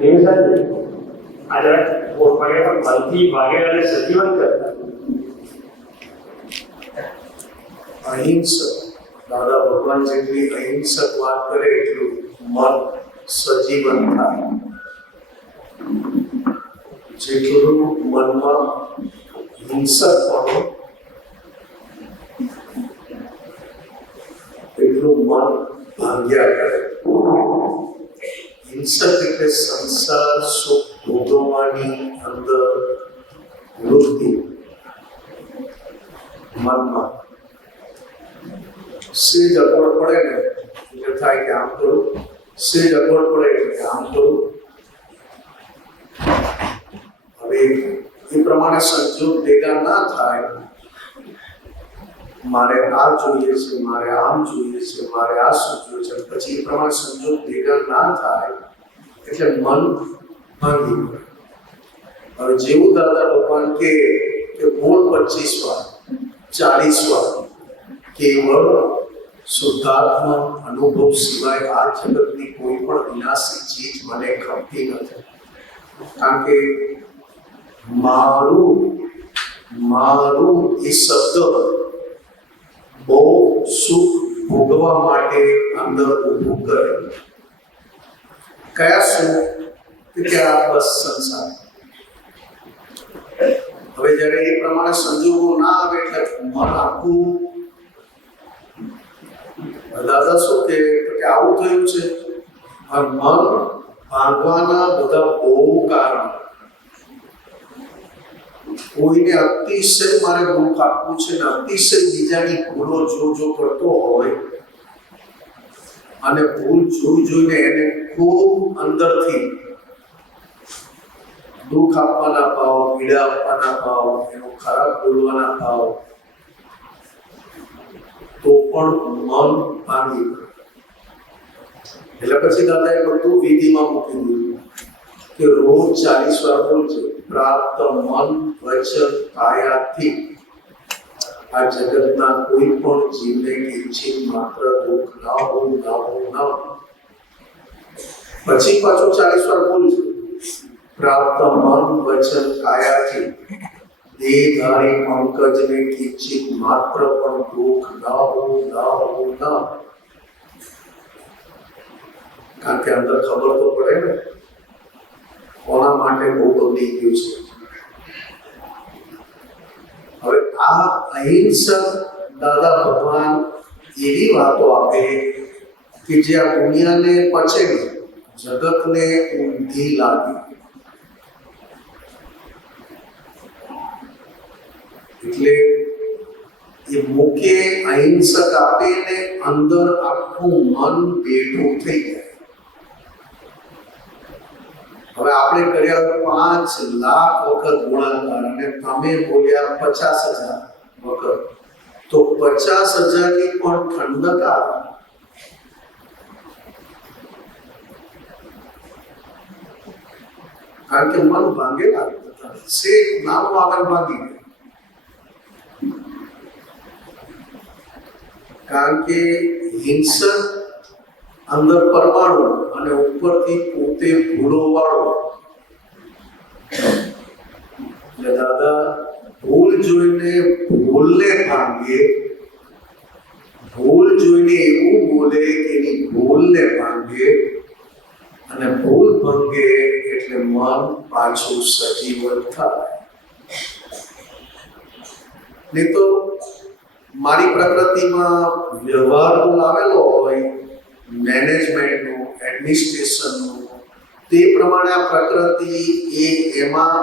દેવદાસજી આ જરા પોરપાડે મનથી ભાગે અને સજીવન કરતા અહિંસક દાદા ભગવાન જેટલી અહિંસક વાત કરે એટલું મન સજીવન થાય. જેટલું મનમાં હિંસકપણું એટલું મન ભાંગ્યા કરે. હિંસક એટલે સંસાર સુખ ભોગવવાની અંદર વૃત્તિ મનમાં સેજ અગવડ પડે ને એટલે થાય કે આમ કરું, સેજ અગવડ પડે એટલે આમ કરું. હવે એ પ્રમાણે સંજોગ ભેગા ના થાય, મારે આ જોઈએ છે, મારે આમ જોઈએ છે, મારે આ સૂચવે છે, પછી એ પ્રમાણે સંજોગ ભેગા ના થાય એટલે મન ભાંગી પડે. હવે જેવું દાદા ભગવાન કે બોલ 25 વાર 40 વાર કેવળ શુદ્ધાત્મા અનુભવ સિવાય આ જગતની કોઈ પણ વિનાશી ચીજ મને ગમતી નથી. કારણ કે મારું એ શબ્દ બહુ સુખ ભોગવા માટે અંદર ઊભું કરે. કયા સુખ? કે આ બસ સંસાર. હવે જ્યારે એ પ્રમાણે સંજોગો ના આવે એટલે મન આખું દાદા શું કે આવું થયું છે. મન ભાંગવાના બધા બહુ કારણ. કોઈને અતિશય મારે દુઃખ આપવું છે ને અતિશય બીજાની ભૂલો જો કરતો હોય અને ભૂલ જોઈને એને ખૂબ અંદરથી દુઃખ આપવાના ભાવ, પીડા આપવાના ભાવ, એનો ખરાબ બોલવાના ભાવ, તો પણ મન ભાંગી પડે. એટલે પછી દાદાએ બધું વિધિમાં મૂકી દીધું કે રોજ 40 વાર બોલજો, પ્રાપ્ત મન વચન કાયાથી આ જગતના કોઈ પણ જીવને કિંચિત માત્ર દુઃખ ના હો. પછી પાછું 40 વાર બોલજો, પ્રાપ્ત મન વચન કાયાથી દેહધારી પંકજને કિંચિત માત્ર પણ દુઃખ ના હો. કારણ કે અંદર ખબર તો પડે ને કોના માટે બહુ બગડી ગયું છે. હવે આ અહિંસક દાદા ભગવાન એવી વાતો આપે કે જે આ દુનિયાને પછેડી, જગતને ઊંધી લાગી. એટલે એ મુખે અહિંસક આપે ને અંદર આખું મન બેઠું થઈ જાય. હવે આપણે કર્યા 5 લાખ વખત ગુણાકાર અને તમે બોલ્યા 50,000 વખત, તો 50,000 ની પણ ઠંડક આવે. કારણ કે મન ભાંગેલા છે, નામ આગળ ભાગી ગયું. કારણ કે હિંસક અંદર પરમાણુ અને ઉપરથી પોતે ભૂલો વાળો. એટલે દાદા ભૂલ જોઈને ભૂલને ભાંગે, ભૂલ જોઈને એવું બોલે કે એની ભૂલને ભાંગે, અને ભૂલ ભંગે એટલે મન પાછું સજીવન થાય. નહીં તો મારી પ્રકૃતિમાં વ્યવહાર લાવેલો હોય મેનેજમેન્ટનું, એડમિનિસ્ટ્રેશનનું, તે પ્રમાણે આ પ્રકૃતિ એમાં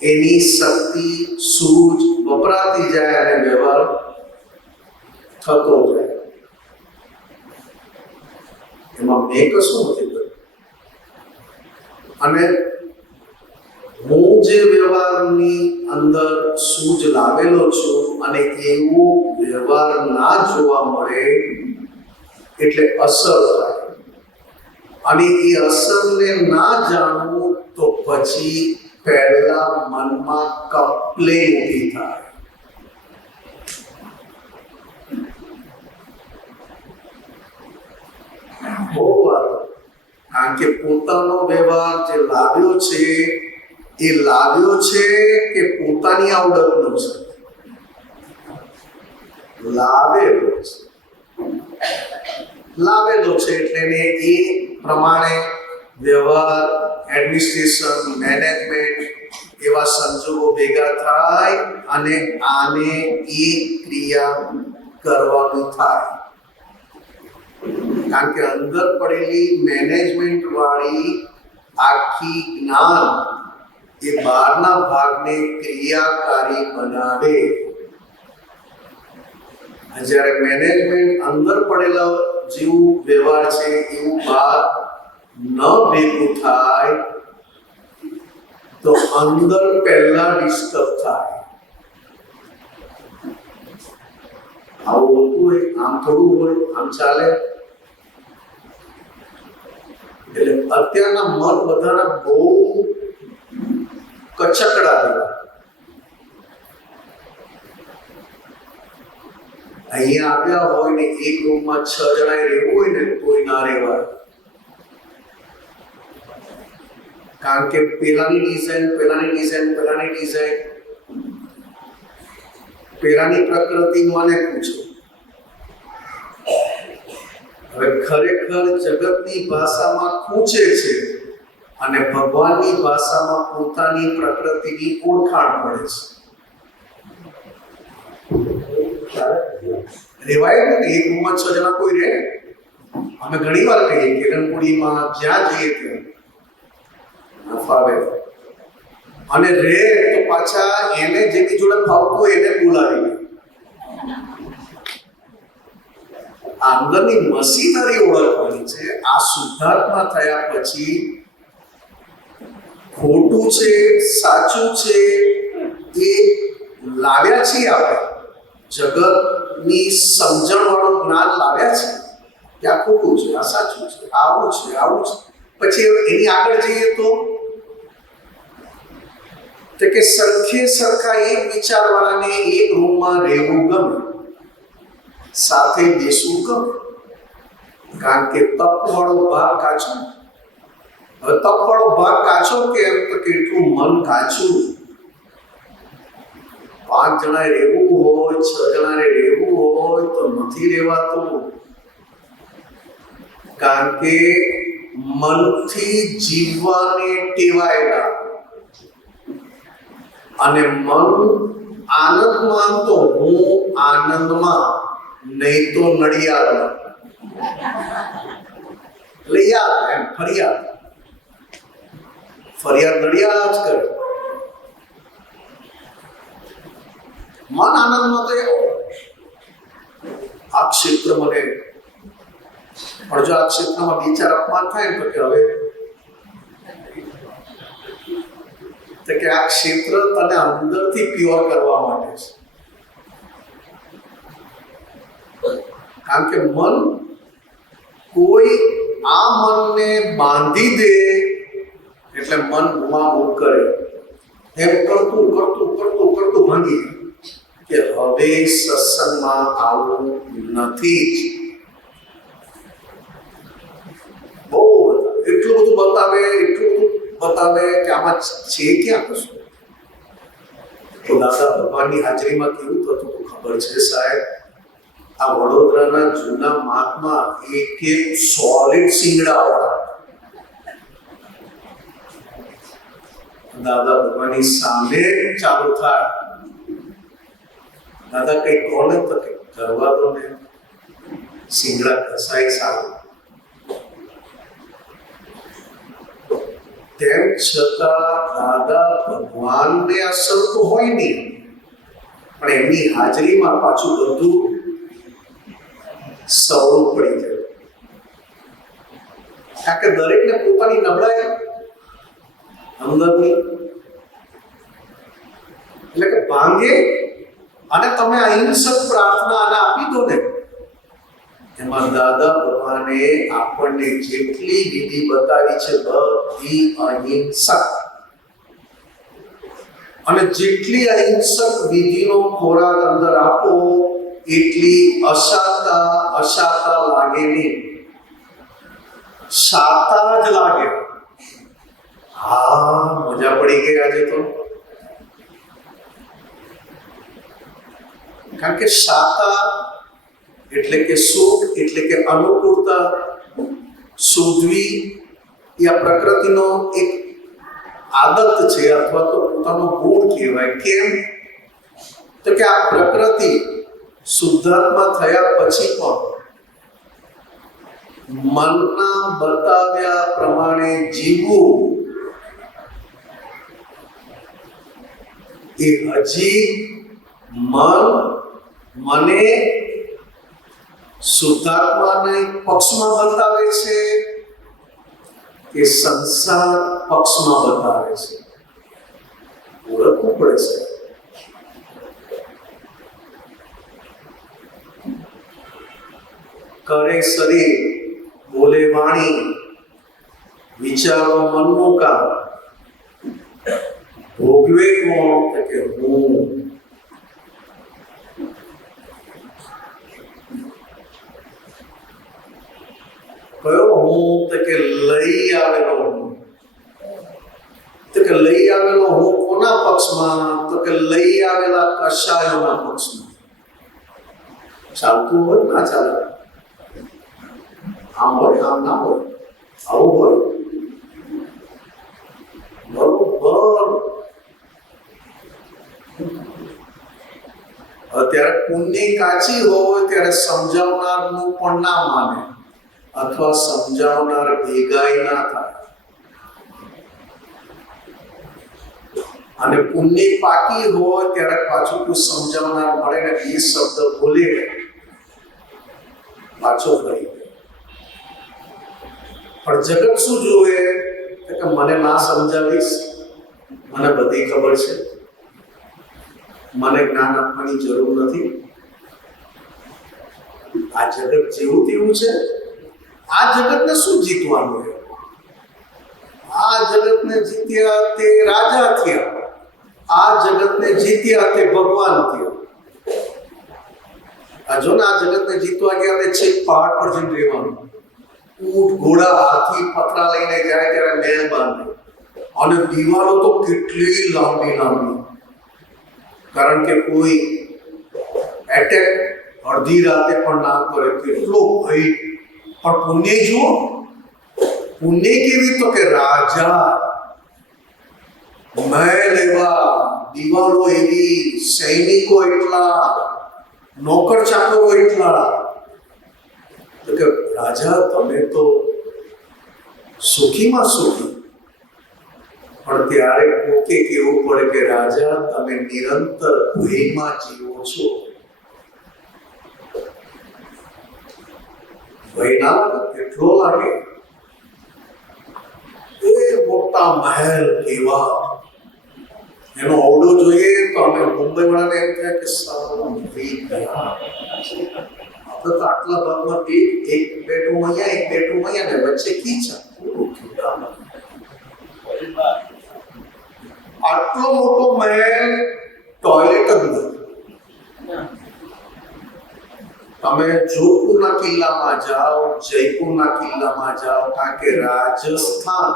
એની શક્તિ સૂઝ વપરાતી જાય અને વ્યવહાર થતો જાય. એમાં મેં કશું નથી કર્યું. અને હું જે વ્યવહારની અંદર સૂઝ લાવેલો છું અને એવો વ્યવહાર ના જોવા મળે એટલે અસર થાય. અને એ અસરને ના જાણવું તો પછી પહેલા મનમાં કમ્પ્લેન ઊભી થાય. બહુ વાર કારણ કે પોતાનો વ્યવહાર જે લાવ્યો છે એ લાવ્યો છે કે પોતાની આવડતનો છે? લાવેલો છે. લાવેલો છે એટલે એને એ પ્રમાણે વ્યવહાર, એડમિનિસ્ટ્રેશન, મેનેજમેન્ટ એવા સંજોગો ભેગા થાય અને આને એ ક્રિયા કરવાનું થાય. કારણ કે અંદર પડેલી મેનેજમેન્ટ વાળી આખી જ્ઞાન એ બહારના ભાગને ક્રિયાકારી બનાવે. જ્યારે મેનેજમેન્ટ અંદર પડેલા જેવું વ્યવહાર છે એવું બહાર ન ભેગું થાય તો અંદર પહેલા ડિસ્ટર્બ થાય. આવું હોતું હોય, આમ થોડું હોય, આમ ચાલે. એટલે અત્યારના મત બધાના બહુ કચકડા જેવા. અહીંયા આવ્યા હોય ને એક રૂમમાં 6 જણાએ રહેવું હોય ને કોઈ ના રહેવાય. કારણ કે પેલાની ડિઝાઇન, પેલાની પ્રકૃતિ મને પૂછો. હવે ખરેખર જગતની ભાષામાં ખૂંચે છે અને ભગવાનની ભાષામાં પોતાની પ્રકૃતિની ઓળખાણ પડે છે. રેવાય ને એક રૂમમાં 6 જણા કોઈ રહે. અમે ઘણી વાર કહીએ કિરણપુરીમાં જ્યાં જઈએ ત્યાં ફાવે અને રે તો પાછા એને જેની જોડે ફાવતું હોય એને બોલાવી લે. અંદરની મશીનરી ઓળખવાની છે. આ શુદ્ધાત્મા થયા પછી ખોટું છે સાચું છે એ લાવ્યા છીએ આપણે. જગતની સમજણ વાળું જ્ઞાન લાવ્યા છે કે આ ખોટું છે, આ સાચું છે, આવું છે, આવું છે. પછી એની આગળ જઈએ તો કે સરખે સરખા એક વિચારવાળાને એક રૂમમાં રહેવું ગમે, સાથે બેસવું ગમે. કારણ કે તપવાળો ભાગ કાચો. હવે તપવાળો ભાગ કાચો કેમ? તો કેટલું મન કાચું. 5 જણાએ રહેવું હોય, 6 જણાએ રહેવું હોય તો નથી રહેવાતું. કારણ કે મનથી જીવવાને ટેવાયેલા અને મન આનંદમાં તો હું આનંદમાં, નહીં તો નડિયાદમાં. એટલે યાદ એમ ફરિયાદ નડિયાદ જ કરે. મન આનંદમાં તો આ ક્ષેત્ર મને, પણ જો આ ક્ષેત્રમાં 2-4 અપમાન થાય ને તો કે હવે તો કે આ ક્ષેત્ર તને અંદરથી પ્યોર કરવા માટે છે. કારણ કે મન કોઈ આ મનને બાંધી દે એટલે મન ગુમાવું કરે. એમ કરતું ભાંગી કે હવે સત્સંગમાં આવું નથી જ. બહુ એટલું બધું બતાવે કે આમાં છે ક્યાં કશું. તો દાદા ભગવાનની હાજરીમાં કેવું થતું ખબર છે સાહેબ? આ વડોદરાના જૂના માર્ગમાં એક સોલિડ સિંગડા હતા. દાદા ભગવાનની સામે ચાલુ થાય. દાદા કઈ કોને તો કે કરવા દો ને, સિંગડા કસાય સારું. તેમ છતાં દાદા ભગવાનને અસર તો હોય નહીં, પણ એમની હાજરીમાં પાછું બધું સવળું પડી જાય. કારણ કે દરેકને પોતાની નબળાઈ અંદરની એટલે કે ભાંગે અને તમે અહિંસક પ્રાર્થના અને આપી દો ને. એમાં દાદા ભગવાને આપણને જેટલી વિધિ બતાવી છે બધી અહિંસક, અને જેટલી અહિંસક વિધિનો ખોરાક અંદર આપો એટલી અશાતા લાગે નહીં. સાતા જ લાગે. હા, મજા પડી ગઈ આજે તો. કારણ કે સાતા એટલે કે સુખ, એટલે કે અનુકૂળતા, શોધવી એ આ પ્રકૃતિનો એક આદત છે અથવા તો પોતાનો ગુણ કહેવાય. કેમ? તો કે આ પ્રકૃતિ શુદ્ધાત્મા થયા પછી પણ મનના બતાવ્યા પ્રમાણે જીવવું એ હજી મને શુદ્ધાત્માને પક્ષમાં બતાવે છે કે સંસાર પક્ષમાં બતાવે છે? ઓળખવું પડે છે. કરે શરીર, બોલે વાણી, વિચારો મનનું કામ, ભોગવે કોણ? કે હું. કયો હું? તો કે લઈ આવેલો હું. તો કે લઈ આવેલો હું કોના પક્ષમાં? તો કે લઈ આવેલા કશાયોના પક્ષમાં. ચાલતું હોય ના ચાલે, આમ હોય આમ ના હોય, આવું હોય બરોબર. અત્યારે પુણ્ય કાચી હોય ત્યારે સમજાવનારનું પણ ના માને અથવા સમજાવનાર ભેગાઈ ના થાય. અને પુણ્ય પાકી હોય ત્યારે પાછું કોઈ સમજાવનાર મળે ને એ શબ્દ બોલે પાછો ફરી. પણ જગત શું જોવે કે મને ના સમજાવીશ, મને બધી ખબર છે, મને જ્ઞાન આપવાની જરૂર નથી. આ જગત જેવું તેવું છે. આ જગતને શું જીતવાનું છે? આ જગતને જીત્યા તે રાજા થયા, આ જગતને જીત્યા તે ભગવાન થયા. આ જો ને આ જગતને જીતવા ગયા તે છેક પહાડ પર જઈને રહેવાનું. ઊંટ, ઘોડા, હાથી, પતરા લઈને જાય ત્યારે મહેલ બાંધે અને દીવાલો તો કેટલી લાંબી લાંબી. કારણ કે કોઈ એટેક અડધી રાતે પણ ના કરે, કેટલો ભય. પણ પુણ્ય જુઓ, પુણ્ય કેવી? તો કે રાજા, મહેલ એવા, દીવાલો એવી, સૈનિકો એટલા, નોકર ચાકરો એટલા. તો કે રાજા તમે તો સુખીમાં સુખી. પણ ત્યારે કોકે કહેવું પડે કે રાજા તમે નિરંતર ભયમાં જીવો છો. ભય ના લાગે? કેટલો લાગે? એ મોટા મહેલ કેવા, એનો ઓરડો જોઈએ તો અમે મુંબઈ વાળાને એમ કહે કે સારું વીક ગયા. આપણે તો આટલા ભાગમાં એક બેડરૂમ અહીંયા, એક બેડરૂમ અહીંયા ને વચ્ચે કિચન. આટલો મોટો મહેલ, ટોયલેટ જ નથી. તમે જોધપુરના કિલ્લામાં જાઓ, જયપુરના કિલ્લામાં જાઓ, કારણ કે રાજસ્થાન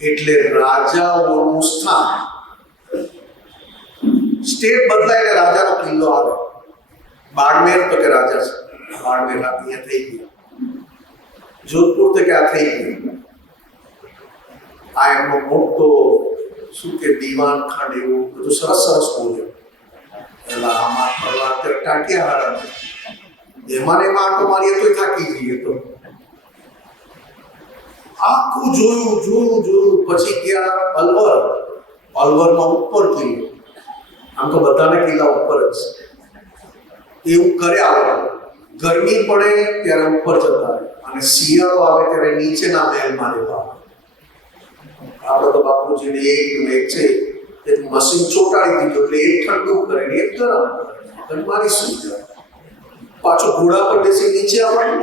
એટલે રાજાઓનું સ્થાન. સ્ટેટ બદલાઈને રાજાનો કિલ્લો આવે. બાડમેર તો કે રાજા છે, બાડમેર અહીંયા થઈ ગયું. જોધપુર તો કે આ થઈ ગયું. આ એમનો મોટો શું કે દીવાન ખંડ, એવું બધું સરસ સરસ બોલ્યો. એટલે આમાં ફરવા અત્યારે ટાંટિયા હારા એમાં આટો મારીએ તો થાકી જઈએ. તો આખું જોયું. પછી ગયા અલવર. અલવરમાં ઉપર કિલ્લો. આમ તો બધાને કિલ્લા ઉપર જ એવું કરે. આવે ગરમી પડે ત્યારે ઉપર જતા રહે અને શિયાળો આવે ત્યારે નીચેના મહેલમાં રહેવા. આપણે તો બાપુજીને એક છે એક મશીન ચોટાડી દીધું એટલે એક ઠંડુ કરે ને એક ગરમ કરે. મારી સુઈ જાય. પાછો ઘોડા પર બેસી નીચે આવવાનું.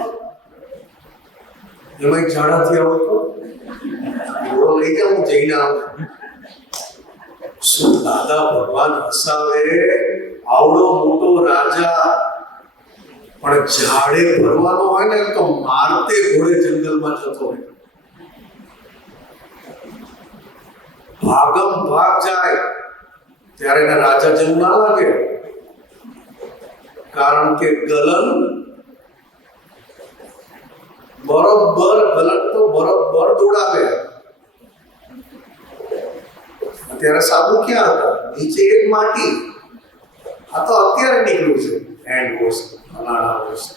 એમાં એક ઝાડા થયા હોય તો ઘોડો લઈ જાવ, હું જઈને આવું. શું દાદા ભગવાન હસાવે? આવડો મોટો રાજા પણ ઝાડે ભરવાનો હોય ને તો મારતે ઘોડે જંગલમાં જતો હોય. ભાગમ ભાગ જાય ત્યારે એને રાજા જેવું ના લાગે, કારણ કે ગલન બરોબર, ગલન તો બરોબર દોડાવે. અત્યારે સાબુ ક્યાં હતા? નીચે એક માટી. આ તો અત્યારે નીકળ્યું છે હેન્ડ વોશ, ફલાણા વોશ.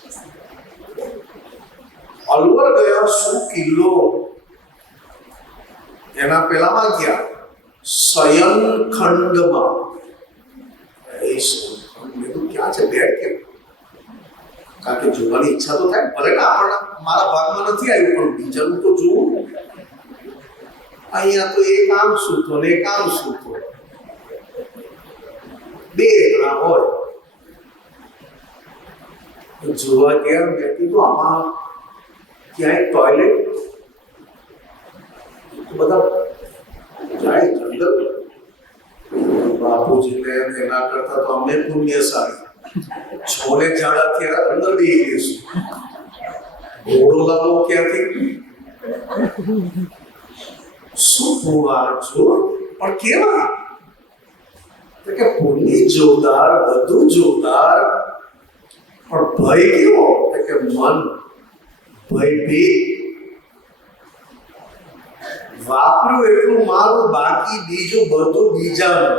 અલવર ગયા શું કિલ્લો, એના પેલામાં ગયા શયન ખંડમાં. એ શું ક્યાં છે બેડ કેમ? કારણ કે જોવાની ઈચ્છા તો થાય, ભલે ને આપણને મારા ભાગમાં નથી આવ્યું પણ બીજાનું તો જોવું. અહીંયા તો એક આમ સૂતો ને એક આમ સૂતો, બે જણા હોય. જોવા ગયા, મેં કીધું આમાં ક્યાંય ટોયલેટ? બધા જાય જંગલ. બાપુજીને એના કરતા તો અમે પુણ્યશાળી, છોને ઝાડા થયા અંદર બી ગઈશું. ઘોડો લાવો ક્યાંથી? શું જોવા છો? પણ કેવા? તો કે પુણ્ય જોરદાર, બધું જોરદાર, પણ ભય કેવો? તો કે મન ભયભીત. વાપર્યું એટલું મારું, બાકી બીજું બધું બીજાનું.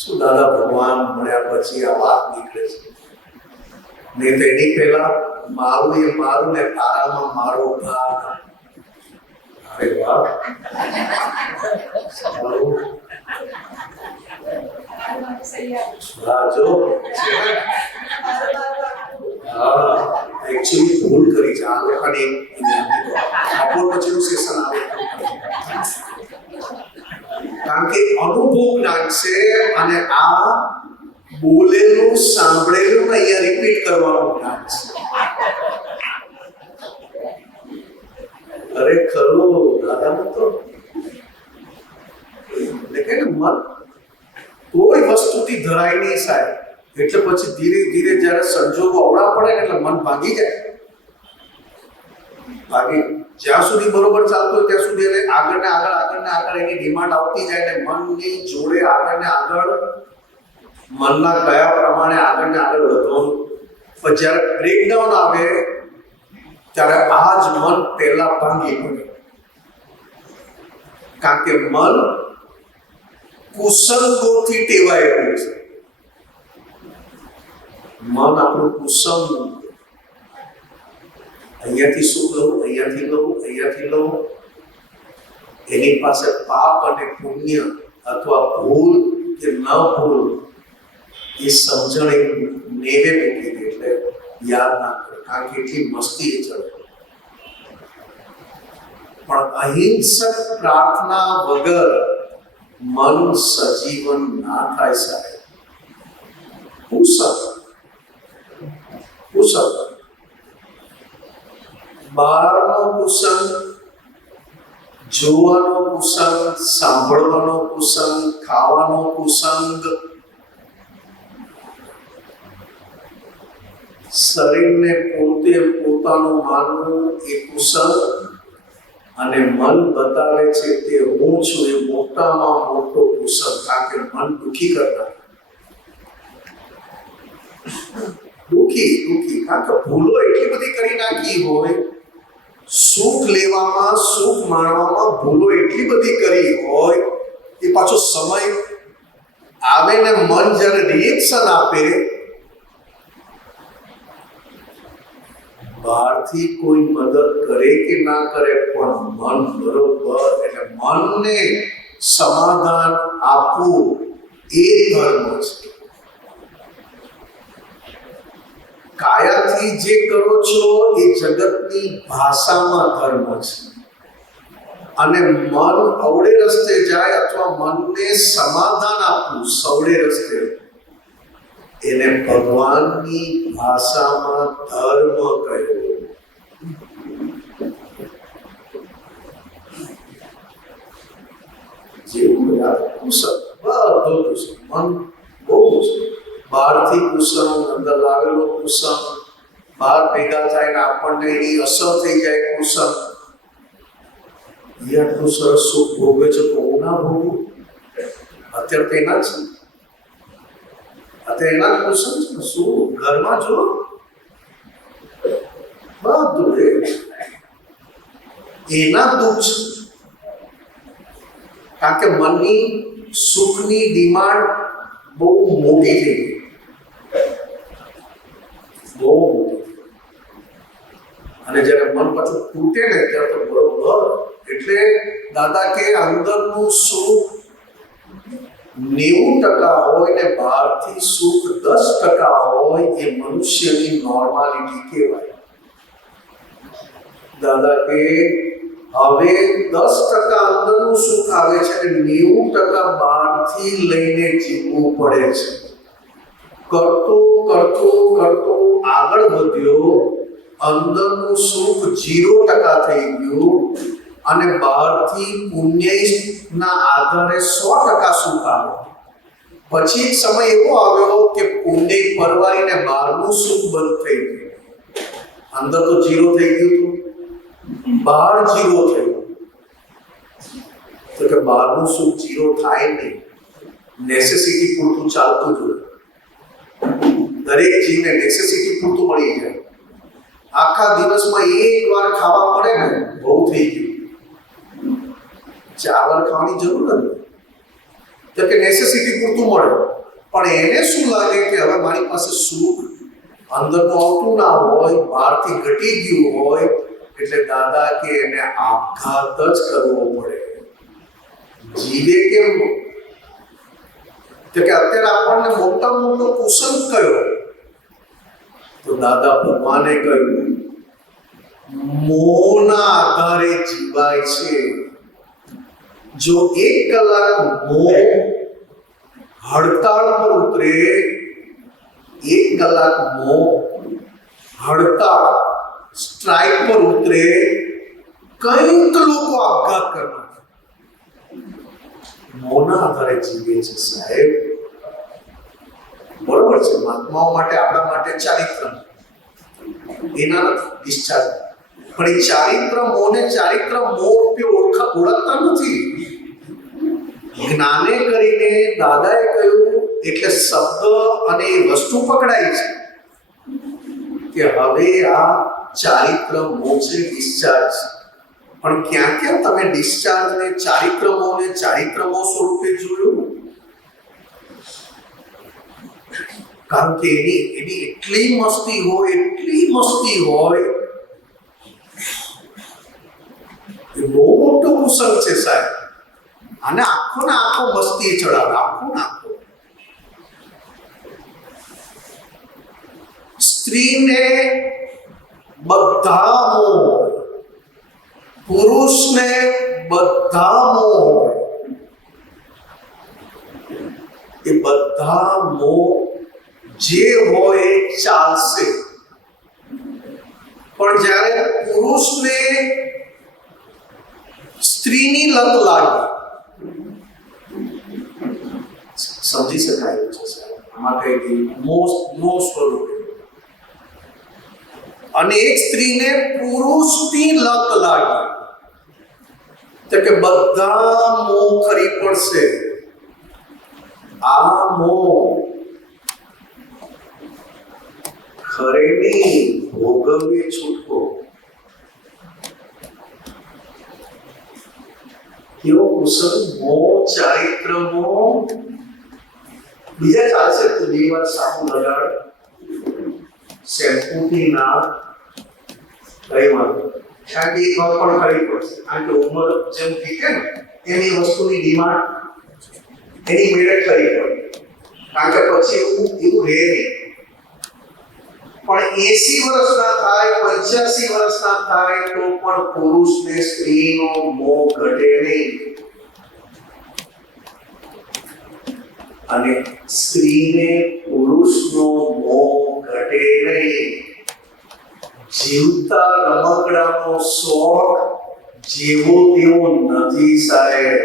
શું દાદા ભગવાન મળ્યા પછી આ વાત નીકળે છે? ને તેની પહેલા મારું એ મારું ને તારામાં મારો ભાગ. અરે વાહ, રાજો હા એકચ્યુઅલી ભૂલ કરી છે આ લોકોને. બપોર પછીનું સેશન આવે, કારણ કે અનુભવ જ્ઞાન છે અને આ બોલેલું સાંભળેલું અહીંયા રિપીટ કરવાનું જ્ઞાન છે. અરે ખરું દાદા તો મન કોઈ વસ્તુથી ધરાય નહીં સાહેબ. એટલે પછી ધીરે ધીરે જ્યારે સંજોગો અવળા પડે ને એટલે મન ભાગી જાય. ભાગી જ્યાં સુધી બરોબર ચાલતું હોય ત્યાં સુધી એને આગળ ને આગળ એની ડિમાન્ડ આવતી જાય ને મનની જોડે આગળ ને આગળ મનના કયા પ્રમાણે આગળ ને આગળ વધવાનું. પણ જ્યારે બ્રેકડાઉન આવે ત્યારે આ જ મન પહેલા ભાંગી પડે, કારણ કે મન કુસંગોથી ટેવાયેલું છે. મન આપણું કુસંગ, અહીંયાથી શું લઉં, અહીંયાથી લઉં, અહીંયાથી લઉં. એની પાસે પાપ અને પુણ્ય અથવા ભૂલ કે ન ભૂલ એ સમજણ એક નેવે મૂકી દે, એટલે યાદ ના કરે, કારણ કે એટલી મસ્તી એ ચડે. પણ અહિંસક પ્રાર્થના વગર મન સજીવન ના થાય સાહેબ. કુસંગ બહારનો કુસંગ, જોવાનો કુસંગ, સાંભળવાનો કુસંગ, ખાવાનો કુસંગ, શરીરને પોતે પોતાનું માનવું એ કુસંગ, અને મન બતાવે છે તે હું છું એ મોટામાં મોટો કુસંગ. કારણ કે મન દુઃખી કરતા, દુઃખી કારણ કે ભૂલો એટલી બધી કરી નાખી હોય, સુખ લેવામાં સુખ માણવામાં ભૂલો એટલી બધી કરી હોય, એ પાછો સમય આવે ને મન જ્યારે રિએક્શન આપે, બહારથી કોઈ મદદ કરે કે ના કરે પણ મન બરોબર, એટલે મનને સમાધાન આપવું એ ધર્મ છે. કાયાથી જે કરો છો એ જગતની ભાષામાં ધર્મ છે, અને મન અવળે રસ્તે જાય અથવા મનને સમાધાન આપવું સવળે રસ્તે, એને ભગવાનની ભાષામાં ધર્મ કહ્યો. જેવું કુસંગ, બધું કુસંગ, મન બહુ કુસંગ. બહારથી કુસંગ, અંદર લાવેલો કુસંગ, બહાર ભેગા થાય ને આપણને એની અસર થઈ જાય કુસંગ. એ આટલું સરસ સુખ ભોગવે છે તો હું ના ભોગવું? અત્યારે તો એના જ છે, અત્યારે એના જ ક્વેશ્ચન છે ને. શું ઘરમાં જો બધું એના દુઃખ છે, કારણ કે મનની સુખની ડિમાન્ડ બહુ મોટી થઈ ગઈ, બહુ મોટી. અને જ્યારે મન પાછું તૂટે ને ત્યારે તો બરોબર. એટલે દાદા કે અંદરનું સુખ 90% હોય ને બહારથી સુખ 10% હોય, એ મનુષ્યની નોર્માલિટી કહેવાય. દાદા કે હવે 10% અંદરનું સુખ આવે છે અને 90% બહારથી લઈને જીવવું પડે છે. કરતો કરતો કરતો આગળ વધ્યો, અંદરનું સુખ 0% થઈ ગયું અને બહારથી પુણ્યના આધારે 100% સુખ આવ્યું. પછી એક સમય એવો આવ્યો કે પુણ્ય પરવારીને બહારનું સુખ બંધ થઈ ગયું. અંદર તો 0 થઈ ગયું હતું, બહાર 0 થયું. તો કે બહારનું સુખ 0 થાય નહીં, નેસેસિટી પૂરતું ચાલતું જ હોય. દરેક જીવને નેસેસિટી પૂરતું મળી જાય. આખા દિવસમાં એક વાર ખાવા પડે ને બહુ થઈ ગયું, 4 વાર ખાવાની જરૂર નથી. તો કે નેસેસિટી પૂરતું મળે. પણ એને શું લાગે કે હવે મારી પાસે સુખ અંદરનું આવતું ના હોય, બહારથી ઘટી ગયું હોય, એટલે દાદા કે એને આપઘાત જ કરવો પડે. જીવે કેમ? તો કે અત્યારે આપણને મોટા મોટો કુસંગ કયો? તો દાદા ભગવાને કહ્યું મોહના આધારે જીવાય છે. જો 1 કલાક મોહ હડતાળ પર ઉતરે, 1 કલાક મોહ હડતાળ સ્ટ્રાઇક પર ઉતરે, કંઈક લોકો આપઘાત કરનાર. મોહના આધારે જીવે છે સાહેબ. બરોબર છે, મહાત્માઓ માટે, આપણા માટે ચારિત્ર એના ડિસ્ચાર્જ. પણ એ ચારિત્ર મોહને ચારિત્ર મોહ રૂપે ઓળખતા નથી. જ્ઞાને કરીને દાદાએ કહ્યું એટલે શબ્દ અને એ વસ્તુ પકડાય છે કે હવે આ ચારિત્ર મોહ છે, ડિસ્ચાર્જ. પણ ક્યાં ક્યાં તમે ડિસ્ચાર્જને ચારિત્ર મોહને ચારિત્ર મોહ સ્વરૂપે જોયું? કારણ કે એની એટલી મસ્તી હોય, એટલી મસ્તી હોય, એ બહુ મોટો કુસંગ છે સાહેબ. અને આખો ને આખો મસ્તી ચડાવે, આખો ને આખો. સ્ત્રીને બધા મોહ, પુરુષને બધા મોહ. એ બધા મોહ જે હોય એ ચાલશે. પણ જ્યારે પુરુષને સ્ત્રીની લત લાગે, સમજી શકાય છે સાહેબ, આમાં કઈ મોહ સ્વરૂપે. અને એક સ્ત્રીને પુરુષની લત લાગે, તો કે બધા મોહ ખરી પડશે. આ મોહ ખરેની ભોગવીએ છૂટકો. કેવો કુસંગ! મોહ, ચારિત્ર મોહ. બીજા ચાલશે તો 2 વાર સાબુ લગાડ, શેમ્પૂથી ના કઈ વાંધો, કારણ કે 1 વાર પણ ખરી પડશે. કારણ કે ઉંમર જેમ વીતે ને એની વસ્તુની ડિમાન્ડ એની મેળે ખરી પડે. કારણ કે પછી એવું રહે નહીં. પણ 80 વર્ષના થાય, 85 વર્ષના થાય તો પણ પુરુષને સ્ત્રીનો મોહ ઘટે નહીં. અને સ્ત્રીને પુરુષનો મોહ ઘટે નહીં. જીવતા રમકડાનો શોખ જેવો તેવો નથી સાહેબ.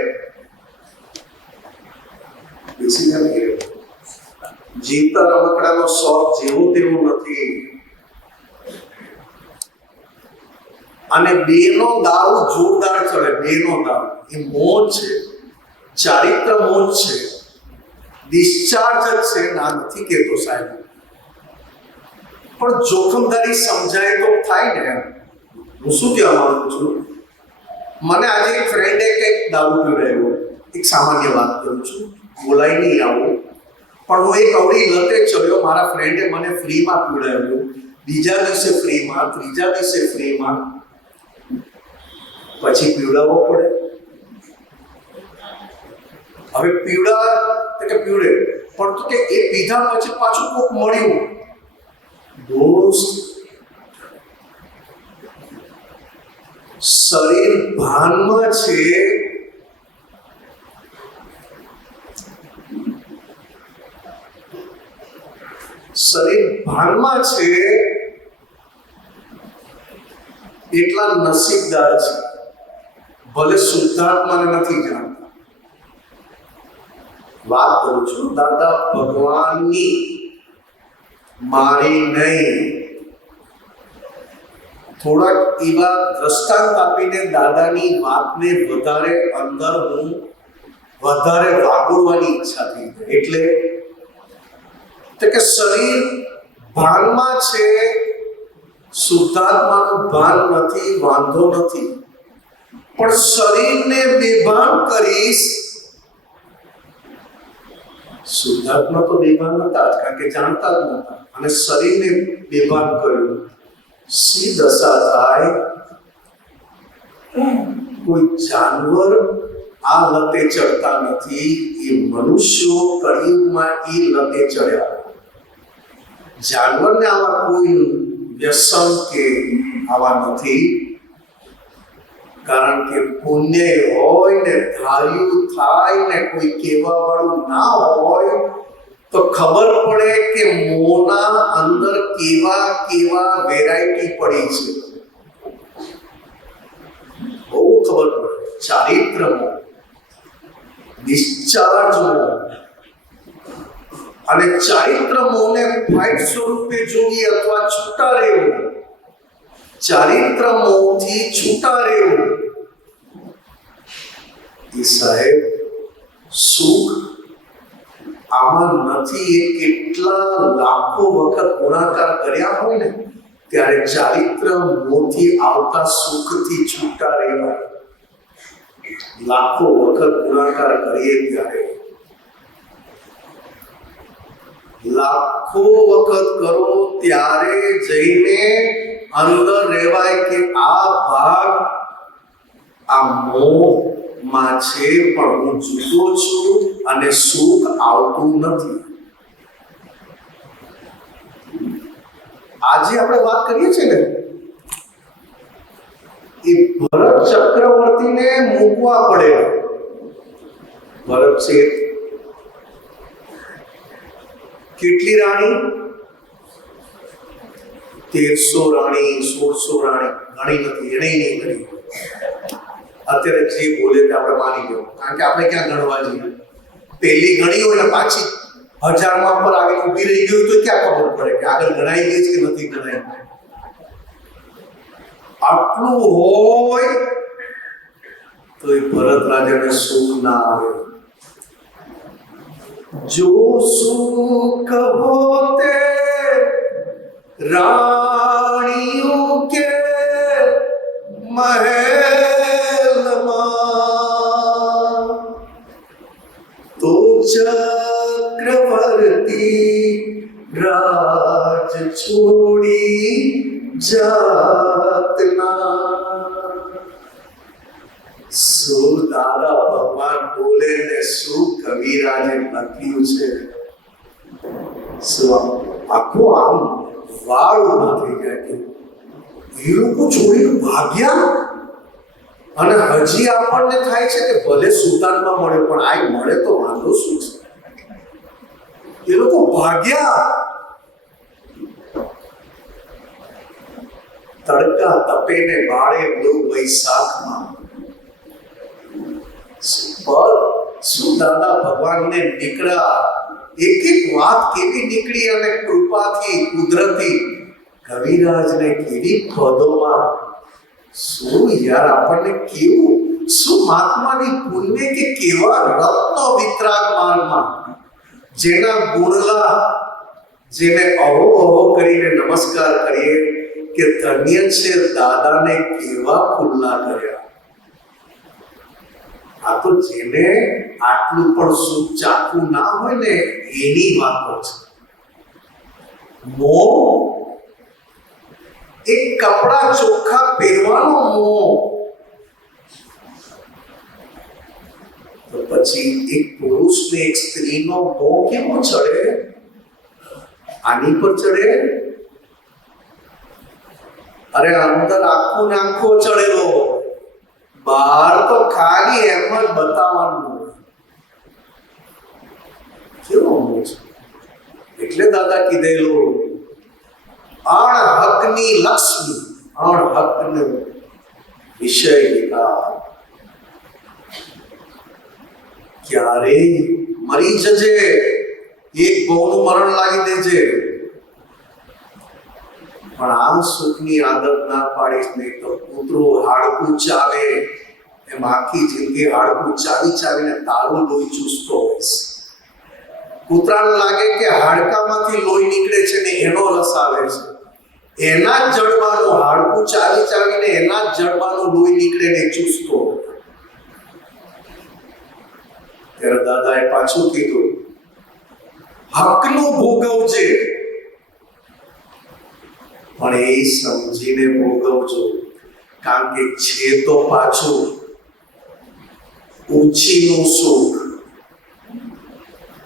જીવતા રમકડાનો શોખ જેવો તેવો નથી. અને બેનો દારૂ જોરદાર ચડે, બેનો દારૂ એ મોહ છે. ચારિત્ર મોહ છે, ડિસ્ચાર્જ જ છે, ના નથી કહેતો સાહેબ, પણ જોખમદારી સમજાય તો થાય ને એમ. હું શું કહેવા માંગુ છું, મને આજે એક ફ્રેન્ડે કંઈક દારૂ પીવડાવ્યો, એક સામાન્ય વાત કરું છું, બોલાય નહીં આવું, પણ હું એક અવળી લતે ચડ્યો, મારા ફ્રેન્ડે મને ફ્રીમાં પીવડાવ્યું, બીજા દિવસે ફ્રીમાં, ત્રીજા દિવસે ફ્રીમાં, પછી પીવડાવવો પડે. હવે પીવડા કે પીવડે પણ તો કે એ પીધા પછી પાછું કોક મળ્યું, દોસ્ત શરીર ભાનમાં છે, શરીર ભાનમાં છે એટલા નસીબદાર છે, ભલે શુદ્ધાત્માને નથી જાણતા. વાત કરું છું દાદા ભગવાનની, મારી નહીં. થોડાક એવા દ્રષ્ટાંત આપીને દાદાની વાતને વધારે અંદર હું વધારે વાગોળવાની ઈચ્છા થઈ. એટલે કે શરીર ભાનમાં છે, શુદ્ધાત્માનું ભાન નથી, વાંધો નથી, પણ શરીરને બેભાન કરીશ. શુદ્ધાત્મા તો બેભાન નતા જ, કારણ કે જાણતા જ નતા, અને શરીરને બેભાન કર્યું. સી દશા થાય. કોઈ જાનવર આ લતે ચડતા નથી, એ મનુષ્યો કળિયુગમાં એ લતે ચડ્યા. જાનવરને આવા કોઈ વ્યસન કે આવા નથી, કારણ કે પુણ્ય હોય ને, ધાર્યું થાય ને, કોઈ કહેવા વાળું ના હોય તો ખબર પડે કે મોંના અંદર કેવા કેવા વેરાયટી પડી છે, બહુ ખબર પડે. ચારિત્ર મોહ, ડિસ્ચાર્જ મોહ, અને ચારિત્ર મોહને ફાઇટ સ્વરૂપે જોઈએ અથવા છૂટા રહેવું. ચારિત્ર મોહથી છૂટા રહેવું એ સાહેબ સુખ આમાં નથી. એ કેટલા લાખો વખત ગુણાકાર કર્યા હોય ને, ત્યારે ચારિત્ર મોહથી આવતા સુખથી છૂટા રહેવાય. લાખો વખત ગુણાકાર કરીએ ત્યારે, લાખો વખત કરો ત્યારે જઈને અંદર રહેવાય કે આ ભાગ આ મોહમાં છે, પણ હું જુદો છું અને સુખ આવતું નથી. આજે આપણે વાત કરીએ છીએ ને, એ ભરત ચક્રવર્તીને મૂકવા પડે. ભરત શેઠ કેટલી રાણી, 1300 રાણી, 1600 રાણી, ગણી નથી, એને નહીં ગણી. અત્યારે જે બોલે તે આપણે માની ગયો, કારણ કે આપણે ક્યાં ગણવા જઈએ. પહેલી ગણી હોય ને પાછી 1000માં પર આવીને ઊભી રહી ગઈ તો ક્યાં ખબર પડે કે આગળ ગણાઈ ગઈ છે કે નથી ગણાઈ. આટલું હોય તો એ ભરત રાજાને સુખ ના આવે. जो सुख होते रानियों के महल में, तो चक्रवर्ती राज छोड़ी जातना. શું દાદા ભગવાન બોલે ને શું કવિરાજે લખ્યું છે. શું આખો આમ વાળ ઉભા થઈ ગયા કે એ લોકો છોડીને ભાગ્યા. અને હજી આપણને થાય છે કે ભલે સુલતાનમાં મળે, પણ આ મળે તો વાંધો શું છે. એ લોકો ભાગ્યા. તડકા તપે ને બાળે લો વૈશાખમાં. શું દાદા ભગવાનને નીકળ્યા. એક એક વાત કેવી નીકળી, અને કૃપાથી કુદરતી કવિરાજને કેવી પદોમાં. શું યાર, આપણને કેવું શું મહાત્માની પુણ્ય કે કેવા રત્નો વિતરાગ માર્ગમાં જેના ગુણલા જેને અહો અહો કરીને નમસ્કાર કરીએ કે ધન્ય છે દાદાને કેવા ખુલ્લા કર્યા. આ તો જેને આટલું પણ સુખ ચાખવું ના હોય ને એની વાતો છે. મોહ એક કપડા ચોખ્ખા પહેરવાનો મોહ, તો પછી એક પુરુષને એક સ્ત્રીનો મોહ કેવો ચડે? આની પર ચડે? અરે અંદર આખો ને આખો ચડેલો, બહાર તો ખાલી એમ જ બતાવવાનું. કેવો મોહ છે! એટલે દાદા કીધેલું અણહકની લક્ષ્મી, અણહકનો વિષય લીધા. ક્યારે મરી જજે, એક બહુનું મરણ લાગી દેજે, પણ આ સુખની આદત ના પાડીશ નહીં તો કૂતરું હાડકું ચાવે એમ આખી જિંદગી હાડકું ચાવી ચાવીને તારું લોહી ચૂસતો હોઈશ. કૂતરાને લાગે કે હાડકામાંથી લોહી નીકળે છે ને એનો રસ આવે છે, એના જ જડબાનું હાડકું ચાવી ચાવીને એના જ જડબાનું લોહી નીકળે ને ચૂસતો. ત્યારે દાદાએ પાછું કીધું હકનું ભોગવજે, પણ એ સમજીને ભોગવજો, કારણ કે છે તો પાછું ઓછીનું સુખ.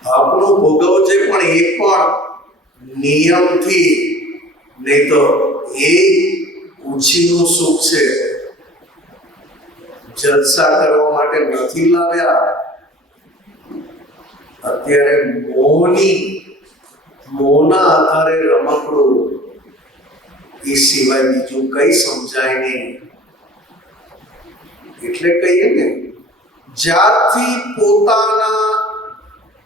હકનું ભોગવજે પણ એ પણ નિયમથી, નહીં તો એ ઓછીનું સુખ છે. જલસા કરવા માટે નથી લાવ્યા. અત્યારે મોહના આધારે રમકડું, એ સિવાય બીજું કઈ સમજાય નહીં. એટલે કહીએ ને, જ્યારથી પોતાના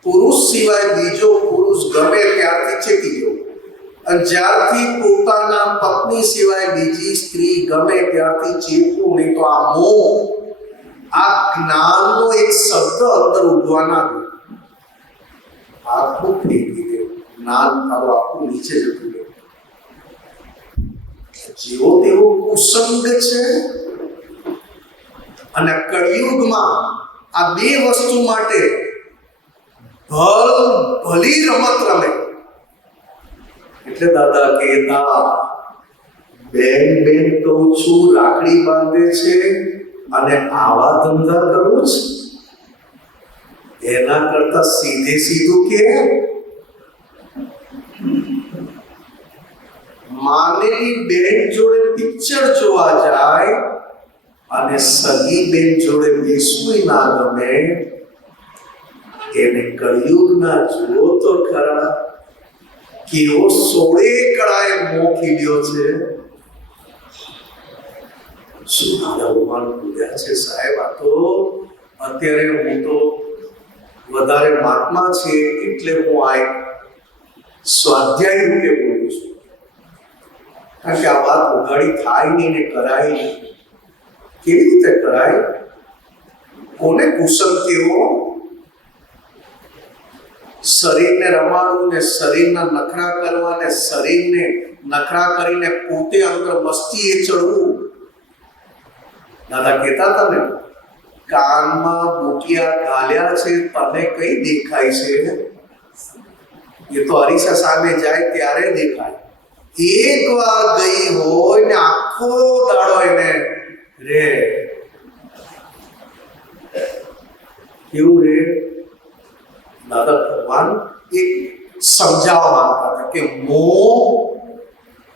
પુરુષ સિવાય બીજો પુરુષ ગમે ત્યારથી ચેતી ગયો, અને જ્યારથી પોતાના પત્ની સિવાય બીજી સ્ત્રી ગમે ત્યારથી ચેતવું નહીં. તો આ મોહ, આ જ્ઞાનનો એક શબ્દ અંદર ઉઠવા ના દે, આખું ફેંકી દે. જ્ઞાન તારું આખું નીચે જતું રહે. જેવો તેવો કુસંગ છે. અને કળિયુગમાં આ બે વસ્તુ માટે ભલી રમત રમે. એટલે દાદા કહેતા, બેન બેન કહું છું રાખડી બાંધે છે અને આવા ધંધા કરું છે, એના કરતા સીધે સીધું કે માનેલી બેન જોડે પિક્ચર જોવા જાય અને સગી બેન જોડે બેસવું ના ગમે, એને કળિયુગના જુઓ તો ખરા કેવો 16 કળાએ મોહ ખીલ્યો છે. શું દાદા ભગવાન બોલ્યા છે સાહેબ. આ તો અત્યારે હું તો વધારે મહાત્મા છે એટલે હું આ એક સ્વાધ્યાય રૂપે બોલું છું, કારણ કે આ વાત ઉઘાડી થાય નહીં ને કરાય નહીં. કેવી રીતે કરાય? કોને કુશલ કેવો? શરીરને રમાડવું ને શરીરના નખરા કરવા ને શરીરને નખરા કરીને પોતે અંદર મસ્તીએ ચડવું. દાદા કહેતા હતા ને, કાનમાં બુટિયા ઘાલ્યા છે તને કઈ દેખાય છે? એ તો અરીસા સામે જાય ત્યારે દેખાય. એક વાર ગઈ હોય ને આખો દાડો એને રે. કેવું રે? દાદા ભગવાન એક સમજાવવા માંગતા હતા કે મોહ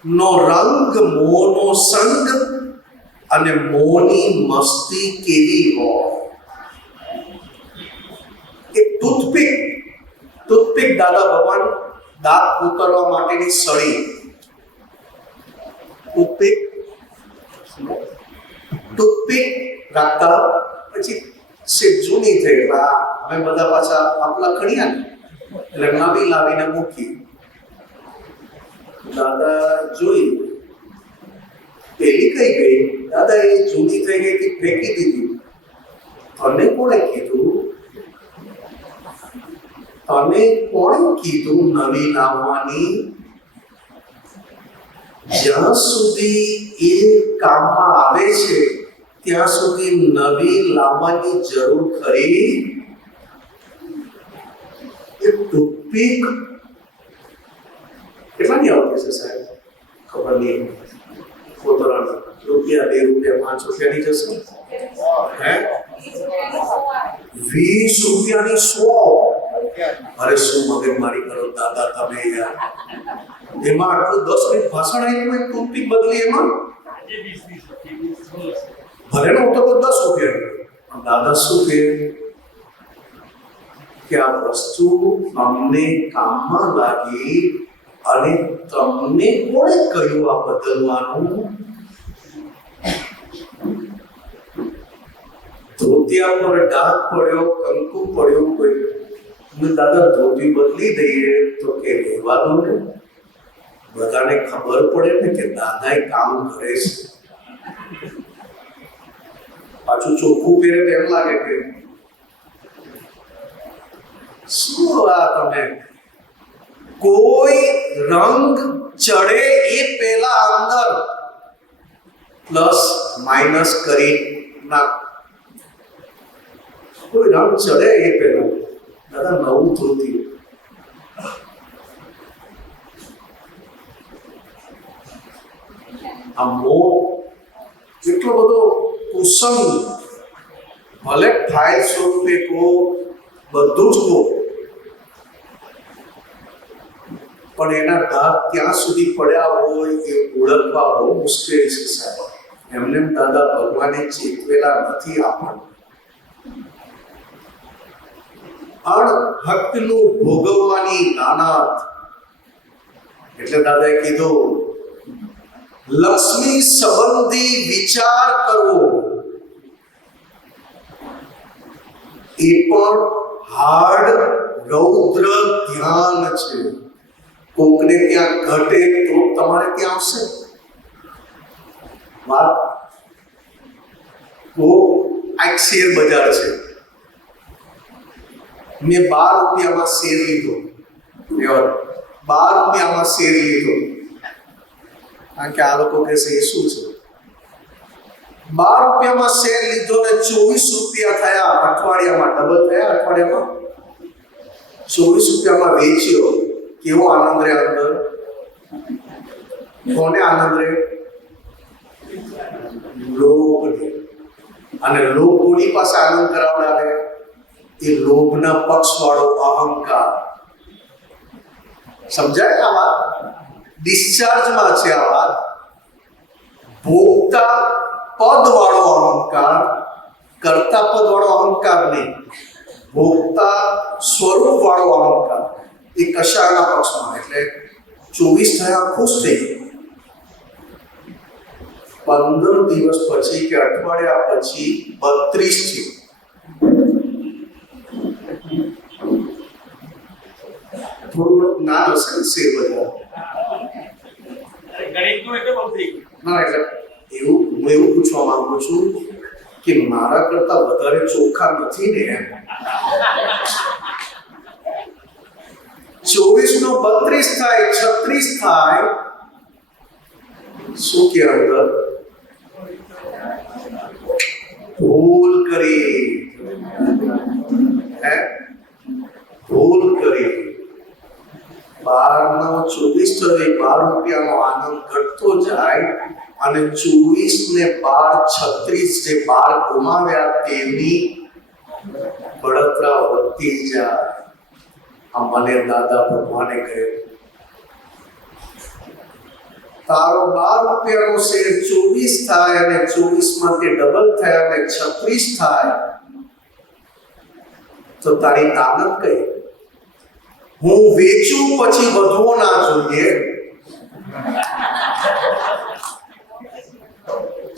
નો રંગ, મોહનો સંગ અને મોહની મસ્તી કેવી હોય. એક ટૂથપીક દાદા ભગવાન દાંત ઉતરવા માટેની સળી, ટૂથપીક રાખતા, પછી સે જૂની થઈ અમે બધા પાછા આપલા ખણ્યા ને એટલે નવી લાવીને મૂકી. દાદા જોઈ પેલી કઈ ગઈ, દાદા એ જૂની થઈ ગઈ હતી ફેંકી દીધી. તને કોણે કીધું નવી લાવવાની? જ્યાં સુધી એ કામમાં આવે છે ત્યાં સુધી નવી લાવવાની જરૂર ખરી? એ ટૂથપીક કેટલાની આવતી છે સાહેબ? ખબર નહીં. ₹1, ₹2, ₹5 ની જશે. હે, ₹20 ની 100. અરે શું મગજમારી કરો દાદા તમે યાર. એમાં આટલું 10 મિનિટ ભાષણ આપ્યું, એક ટૂથપીક બદલી એમાં ભલે ને હું તો ₹10. દાદા શું કે આ વસ્તુ અમને કામમાં લાગી અને તમને કોણે કહ્યું આ બદલવાનું? ધોતિયા પર ડાઘ પડ્યો, કંકુ પડ્યો, કોઈ દાદા ધોતી બદલી દઈએ તો કે રહેવા દો ને, બધાને ખબર પડે ને કે દાદા કામ કરે છે. પાછું ચોખ્ખું પહેરે તો એમ લાગે કે શું આ તમે કોઈ રંગ ચડે એ પહેલા અંદર પ્લસ માઇનસ કરી નાખ. કોઈ રંગ ચડે એ પહેલા દાદા નવું ધોતી. આ મોહ એટલો બધો કુસંગ, ભલે ફાઇલ સ્વરૂપે કહો, બધું જ કહો, પણ એના ડાઘ ક્યાં સુધી પડ્યા હોય એ ઓળખવા બહુ મુશ્કેલ છે સાહેબ. એમને દાદા ભગવાને ચેતવેલા નથી આપણને. અણહકનું ભોગવવાની નાનાત. એટલે દાદાએ કીધું લક્ષ્મી સંબંધી વિચાર કરવો એ પણ હાર્ડ રૌદ્ર ધ્યાન છે. કોકને ત્યાં ઘટે તો તમારે ત્યાં આવશે વાત. એક શેર બજાર છે, મેં ₹12 શેર લીધો. ₹12 શેર લીધો. કારણ કે આ લોકો કહેશે એ શું છે? ₹12 શેર લીધો ને ₹24 થયા અઠવાડિયામાં, ડબલ થયા અઠવાડિયામાં. ₹24 વેચ્યો. કેવો આનંદ રે અંદર? કોને આનંદ રે? લોભને. અને લોભ કોની પાસે આનંદ કરાવડાવે? એ લોભના પક્ષવાળો અહંકાર. સમજાય આ વાત? ડિસ્ચાર્જમાં છે આ વાત. ભોગતા પદ વાળો અહંકાર, કરતા પદ વાળો અહંકાર નહીં, ભોગતા સ્વરૂપ વાળો અહંકાર. એ કશાના પક્ષમાં. એટલે 24 થયા, ખુશ થઈ ગયો. 15 દિવસ પછી કે અઠવાડિયા પછી 32 થયું. થોડું જ્ઞાન હશે ને શેર બજાર. ના એટલે હું એવું પૂછવા માંગુ છું કે મારા કરતા વધારે ચોખ્ખા નથી ને એમ. 24 નો 32 થાય, 36 થાય. શું કે અંદર ભૂલ કરી? ભૂલ કરી. 12 નો 24 થયો, ₹12 આનંદ ઘટતો જાય અને 24 ને 12 36 જે 12 ગુમાવ્યા તેની બળતરા વધતી જાય. આ મને દાદા ભગવાને કહ્યું તારો ₹12 શેર 24 થાય અને 24 માંથી ડબલ થાય અને 36 થાય તો તારી તાકાત કઈ? હું વેચું પછી વધવો ના જોઈએ.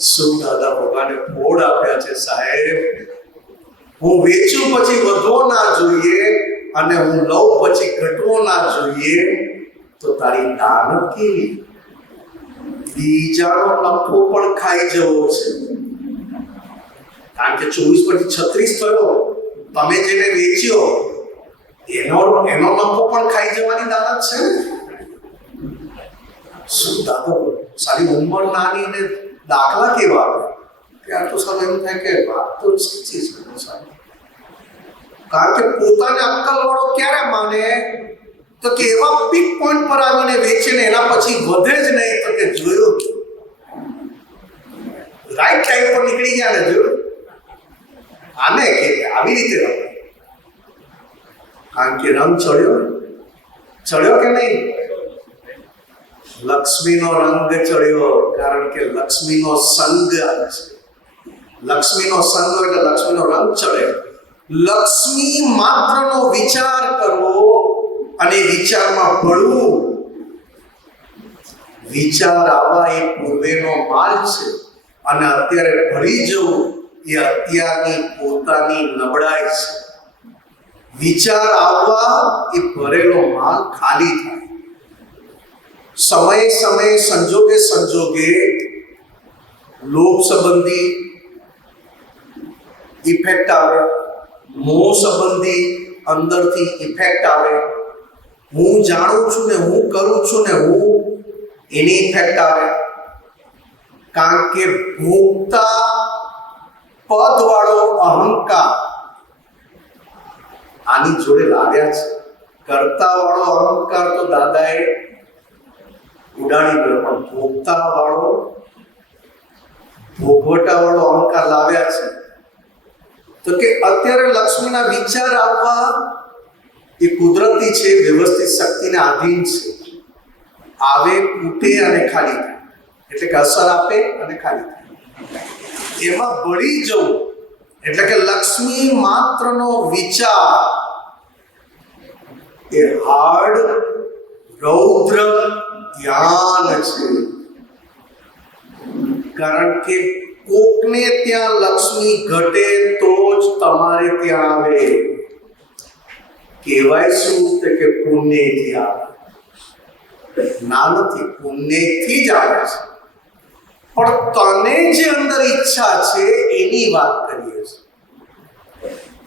શું દાદા ભગવાને ફોડ આપ્યા છે સાહેબ. હું વેચું પછી વધવો ના જોઈએ અને હું લઉં પછી ઘટવો ના જોઈએ. તો તારી તાકાત કેવી? બીજાનો નફો પણ ખાઈ જવો છે. કારણ કે 24 પછી 36 થયો, તમે જેને વેચ્યો એનો નફો પણ ખાઈ જવાની દાનત છે ને. શું દાદા સારી ઉંમર નાની ને દાખલા કેવા આવે ત્યારે તો સાહેબ એમ થાય કે વાત તો સાચી છે સાહેબ. કારણ કે પોતાને અક્કલ વાળો ક્યારે માને તો કે એવા પીક પોઈન્ટ પર આવીને વેચે ને એના પછી વધે જ નહીં તો કે જોયું રાઈટ ટાઈમ પર નીકળી ગયા ને જોયું આને કે આવી રીતે રમે. કારણ કે રંગ ચડ્યો કે નહીં? લક્ષ્મીનો રંગ ચડ્યો કારણ કે લક્ષ્મીનો સંગ આવે છે. લક્ષ્મીનો સંગ એટલે લક્ષ્મીનો રંગ ચડે. લક્ષ્મી માત્રનો વિચાર કરવો અને વિચારમાં ભળવું, વિચાર આવવા એ પૂર્વેનો માલ છે અને અત્યારે ભળી જવું એ અત્યારની પોતાની નબળાઈ છે. વિચાર આવવા એ ભરેલો માલ ખાલી થાય. સમયે સંજોગે લોભ સંબંધી ઇફેક્ટ આવે, મોહ સંબંધી અંદરથી ઇફેક્ટ આવે, હું જાણું છું ને હું કરું છું ને હું એની ઇફેક્ટ આવે. કારણ કે ભોગતા પદ વાળો અહંકાર આની જોડે લાવ્યા છે. કરતા વાળો અહંકાર તો દાદાએ ઉડાડી ગયો, પણ ભોગતા વાળો ભોગવટા વાળો અહંકાર લાવ્યા છે. તો કે અત્યારે લક્ષ્મીના વિચાર આવવા એ કુદરતી છે, વ્યવસ્થિત શક્તિને આધીન છે. આવે, ફૂટે અને ખાલી થાય, એટલે કે અસર આપે અને ખાલી થાય. એમાં ભળી જવું એટલે કે લક્ષ્મી માત્રનો વિચાર એ હાર્ડ રૌદ્ર ધ્યાન છે. કારણ કે કોકને ત્યાં લક્ષ્મી ઘટે તો જ તમારે ત્યાં આવે. કહેવાય શું કે પુણ્યથી આવે. ના નથી, પુણ્યથી જ આવે છે. પણ તને જે અંદર ઈચ્છા છે એની વાત કરીએ છીએ.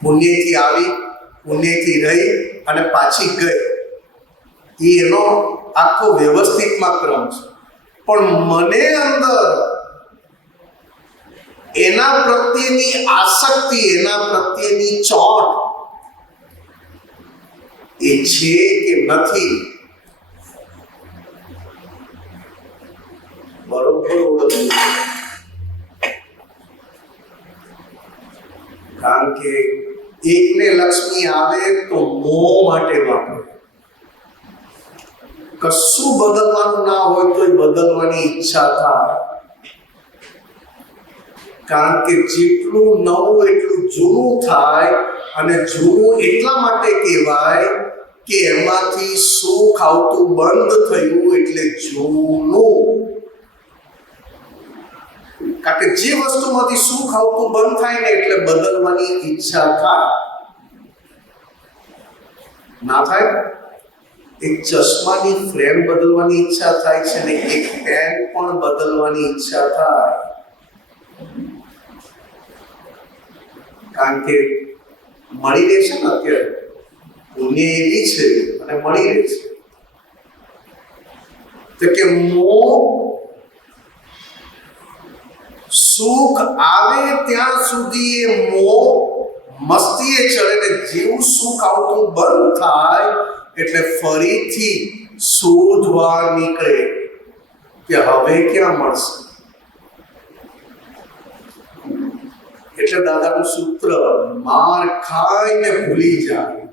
પુણ્યથી આવી, પુણ્યથી રહી અને પાછી ગઈ, એનો આખો વ્યવસ્થિતમાં ક્રમ છે. પણ મને અંદર એના પ્રત્યેની આસક્તિ, એના પ્રત્યેની ચોટ એ છે કે નથી, બરોબર ઓળખવું. કારણ કે એકને લક્ષ્મી આવે તો મોહ માટે વાપરે. કશું બદલવાનું ના હોય તો બદલવાની ઈચ્છા થાય. કારણ કે જેટલું નવું એટલું જૂનું થાય, અને જૂનું એટલા માટે કહેવાય કે એમાંથી સુખ આવતું બંધ થયું એટલે જૂનું. કારણ કે જે વસ્તુમાંથી સુખ આવતું બંધ થાય ને એટલે બદલવાની ઈચ્છા થાય. ના થાય? એક ચશ્માની ફ્રેમ બદલવાની ઈચ્છા થાય છે ને એક પેન પણ બદલવાની ઈચ્છા થાય. કારણ કે મળી રહેશે ને અત્યારે પુણ્ય એવી છે અને મળી રહે છે. તો કે મોહ સુખ આવે ત્યાં સુધી એ મોહ મસ્તીએ ચડે ને જેવું સુખ આવતું બંધ થાય એટલે ફરીથી શોધવા નીકળે કે હવે ક્યાં મળશે. એટલે દાદાનું સૂત્ર માર ખાઈને ભૂલી જાય,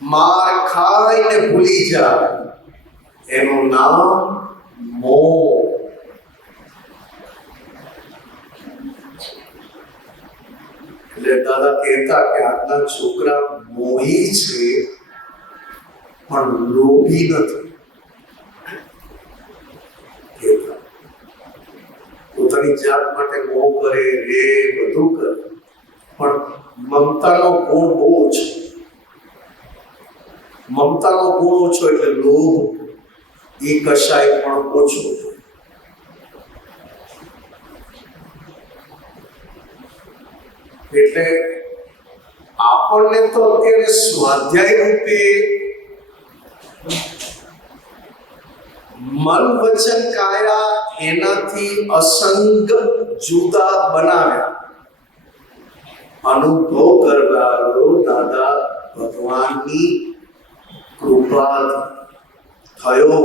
માર ખાઈને ભૂલી જાય, એનું નામ મોહ. એટલે દાદા કહેતા કે આજના છોકરા મોહી છે પણ લોભી નથી. પોતાની જાત માટે મોહ કરે, રે, બધું કરે, પણ મમતાનો ગુણ બહુ ઓછો. મમતાનો ગુણ ઓછો એટલે લોભ એ કશાય પણ ઓછો. એટલે આપણને તો અત્યારે સ્વાધ્યાય રૂપે મન વચન કાયા એનાથી અસંગ જુદા બનાવ્યા. અનુભવ કરનારો દાદા ભગવાનની કૃપા થયો.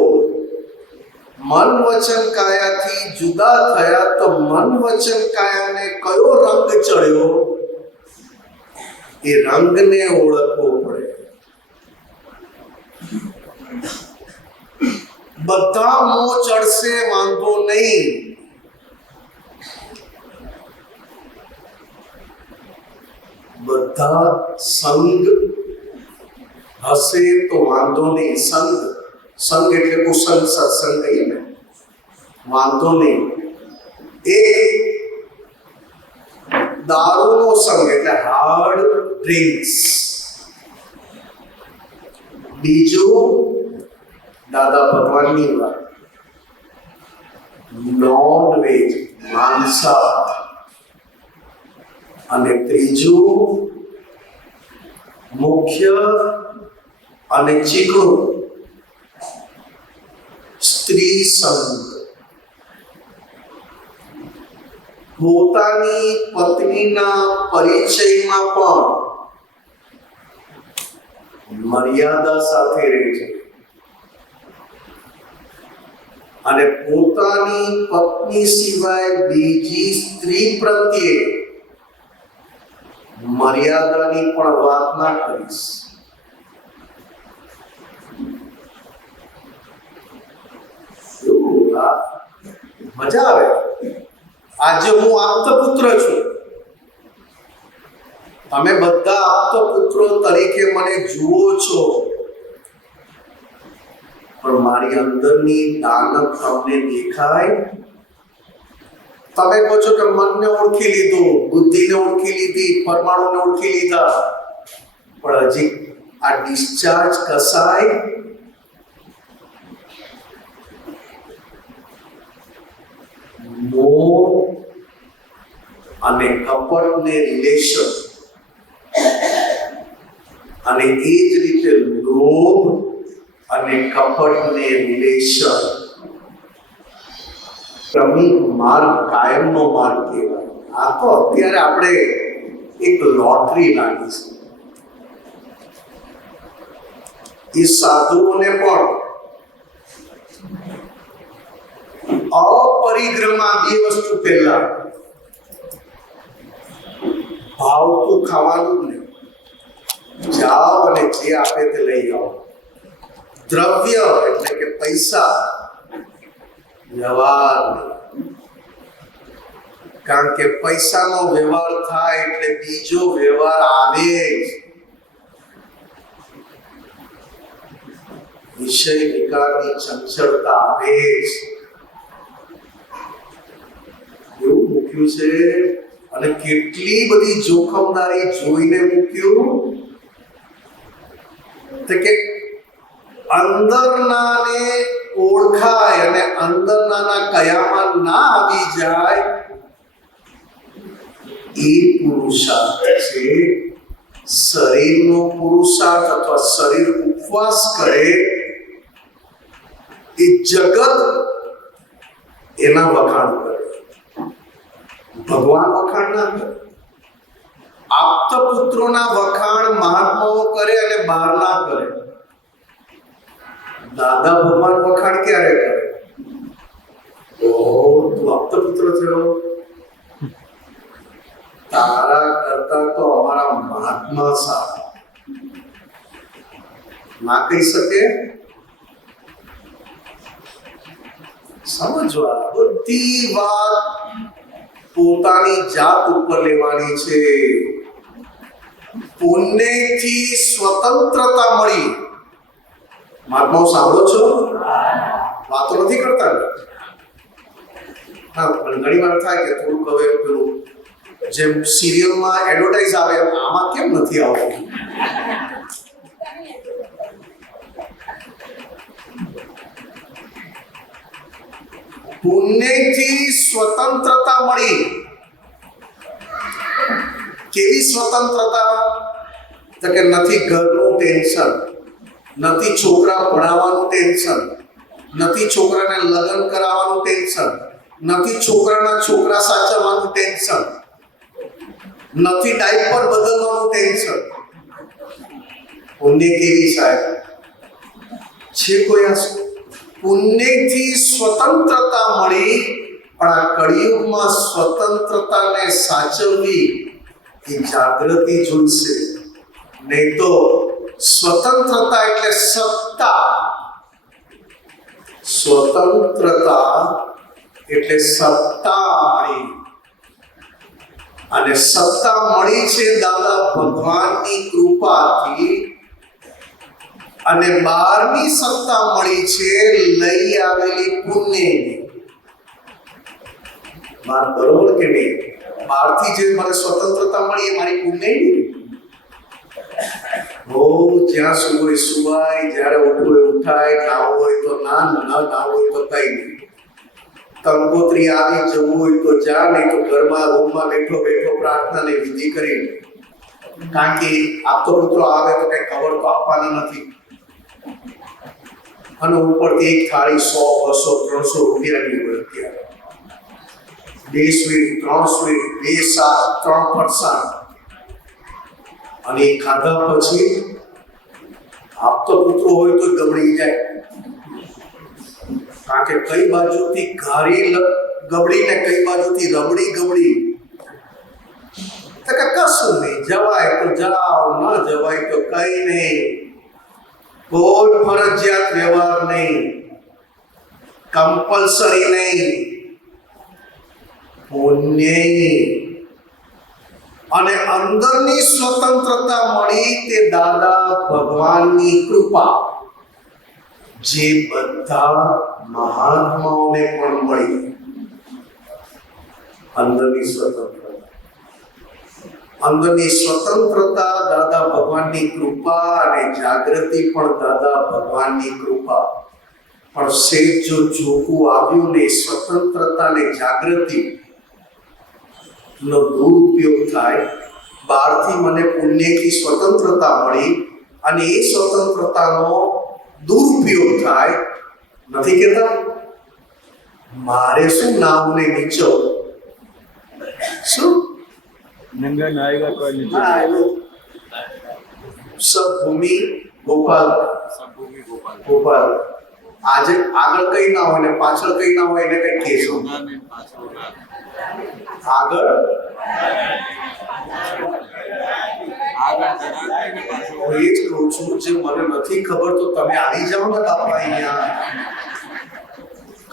મન વચન કાયાથી જુદા થયા તો મન વચન કાયાને કયો રંગ ચડ્યો એ રંગને ઓળખવો પડે. બધા મોં ચડશે વાંધો નહીં, બધા સંગ હશે તો વાંધો નહીં. સંગ એટલે કુશલ સત્સંગ કહીએ ને, વાંધો નહીં. એક દારૂનો સંગ એટલે હાર્ડ ડ્રિંક્સ, બીજું દાદા ભગવાનની વાત, નોન વેજ માંસાહાર, અને ત્રીજું મુખ્ય અને ચીકણું સ્ત્રી સંગ. પોતાની પત્નીના પરિચયમાં પણ મર્યાદા સાથે રહે છે અને પોતાની પત્ની સિવાય બીજી સ્ત્રી પ્રત્યે મર્યાદાની પણ વાત ના કરીશ. મજા આવે. આજે હું આપતપુત્ર છું, તમે બધા આપતપુત્રો તરીકે મને જુઓ છો, પણ મારી અંદરની દાનત તમને દેખાય. તમે કહો છો કે મનને ઓળખી લીધું, બુદ્ધિને ઓળખી લીધી, પરમાણુને ઓળખી લીધા, પણ હજી આ ડિસ્ચાર્જ કસાય મોહ અને કપટને રિલેશન, અને એ જ રીતે લોભ અને કપટને રિલેશન. ક્રમિક માર્ગ કાયમનો માર્ગ કહેવાય. આ તો અત્યારે આપણે એક લોટરી લાગી છે. એ સાધુઓને પણ અપરિગ્રહમાં બે વસ્તુ પહેલા, ભાવતું ખાવાનું જ નહીં, જાઓ અને જે આપે તે લઈ આવો. દ્રવ્ય એટલે કે પૈસા, વ્યવહાર નહીં. કારણ કે પૈસાનો વ્યવહાર થાય એટલે બીજો વ્યવહાર આવે જ. વિષય વિકારની ચંચળતા આવે જ. એવું મૂક્યું છે. અને કેટલી બધી જોખમદારી જોઈને મૂક્યું કે અંદરનાને ઓળખાય અને અંદરનાના કયામાં ના આવી જાય એ પુરુષાર્થ છે. શરીરનો પુરુષાર્થ અથવા શરીર ઉપવાસ કરે એ જગત એના વખાણ કરે, ભગવાન વખાણ ના કરે. આપતપુત્રોના વખાણ મહાત્માઓ કરે અને બહારના કરે. દાદા ભગવાન વખાણ ક્યારે કરે? ઓહો, તું આપતપુત્ર થયો, તારા કરતા તો અમારા મહાત્મા સારા. ના કહી શકે. સમજવા, બધી વાત પોતાની જાત ઉપર લેવાની છે. પુણ્યથી સ્વતંત્રતા મળી. મહાત્માઓ સાંભળો છો? વાતો નથી કરતા. હા, પણ ઘણી વાર થાય કે થોડુંક હવે પેલું જેમ સિરિયલમાં એડવર્ટાઇઝ આવે આમાં કેમ નથી આવતું. પુણ્યથી સ્વતંત્રતા મળી. કેવી સ્વતંત્રતા? તો કે નથી ઘરનું ટેન્શન, નથી છોકરા ભણાવવાનું ટેન્શન, નથી છોકરાને લગ્ન કરાવવાનું ટેન્શન, નથી છોકરાના છોકરા સાચવવાનું ટેન્શન, નથી ડાયપર બદલવાનું ટેન્શન. પુણ્ય કેવી સાહેબ છે? કોઈ આ પુણ્યથી સ્વતંત્રતા મળી, પણ આ કળિયુગમાં સ્વતંત્રતાને સાચવવી એ જાગૃતિ જોઈશે. નહીં તો સ્વતંત્રતા એટલે સત્તા, સ્વતંત્રતા એટલે સત્તા મળી, અને સત્તા મળી છે દાદા ભગવાનની કૃપાથી, અને 12મી સત્તા મળી છે લઈ આવેલી પુણ્યની. વાત બરોબર કે નહીં? 12થી જે મને સ્વતંત્રતા મળી એ મારી પુણ્યની. જ્યાં સુવું હોય સુવાય, જ્યારે ઉઠવું હોય ઉઠાય, નાવું હોય તો ના, ન નાવું હોય તો કઈ નહીં. કંકોત્રી આવી જવું હોય તો જા, નહીં તો ઘરમાં રૂમમાં બેઠો બેઠો પ્રાર્થનાની વિધિ કરી. કારણ કે આપતો પુત્રો આવે તો કઈ ખબર તો આપવાના નથી, અને ઉપરથી એક થાળી 100, 200, 300 રૂપિયાની હોય. અત્યારે 2 સ્વીટ, 3 સ્વીટ, 2 શાક, 3 ફરસાણ, અને એ ખાધા પછી આપતો પુત્રો હોય તો ગબડી જાય. કારણ કે કઈ બાજુથી ઘારી ગબડી ને કઈ બાજુથી રબડી ગબડી. તો કે કશું નહીં, જવાય તો જાઓ, ન જવાય તો કઈ નહીં, કોઈ ફરજિયાત વ્યવહાર નહીં, કમ્પલસરી નહીં. પુણ્ય અને અંદરની સ્વતંત્રતા મળી તે દાદા ભગવાનની કૃપા, જે બધા મહાત્માઓને પણ મળી. અંદરની સ્વતંત્રતા દાદા ભગવાનની કૃપા, અને જાગૃતિ પણ દાદા ભગવાનની કૃપા. પણ સેજ જો જોખું આવ્યું ને સ્વતંત્રતા ને જાગૃતિ નો દુરુપયોગ થાય, 12થી મને પુણ્યથી સ્વતંત્રતા મળી, અને એ સ્વતંત્રતાનો દુરુપયોગ થાય. નથી કહેતા મારે શું નામ ને નીચો શું नंगा नाएगा कोई नहीं. सब भूमि गोपाल, ગોપાલ. આજે આગળ કઈ ના હોય ને પાછળ કઈ ના હોય એને કઈ કહેશો? આગળ હું એ જ કહું છું, જે મને નથી ખબર તો તમે આવી જાઓ ને બાપા અહીંયા.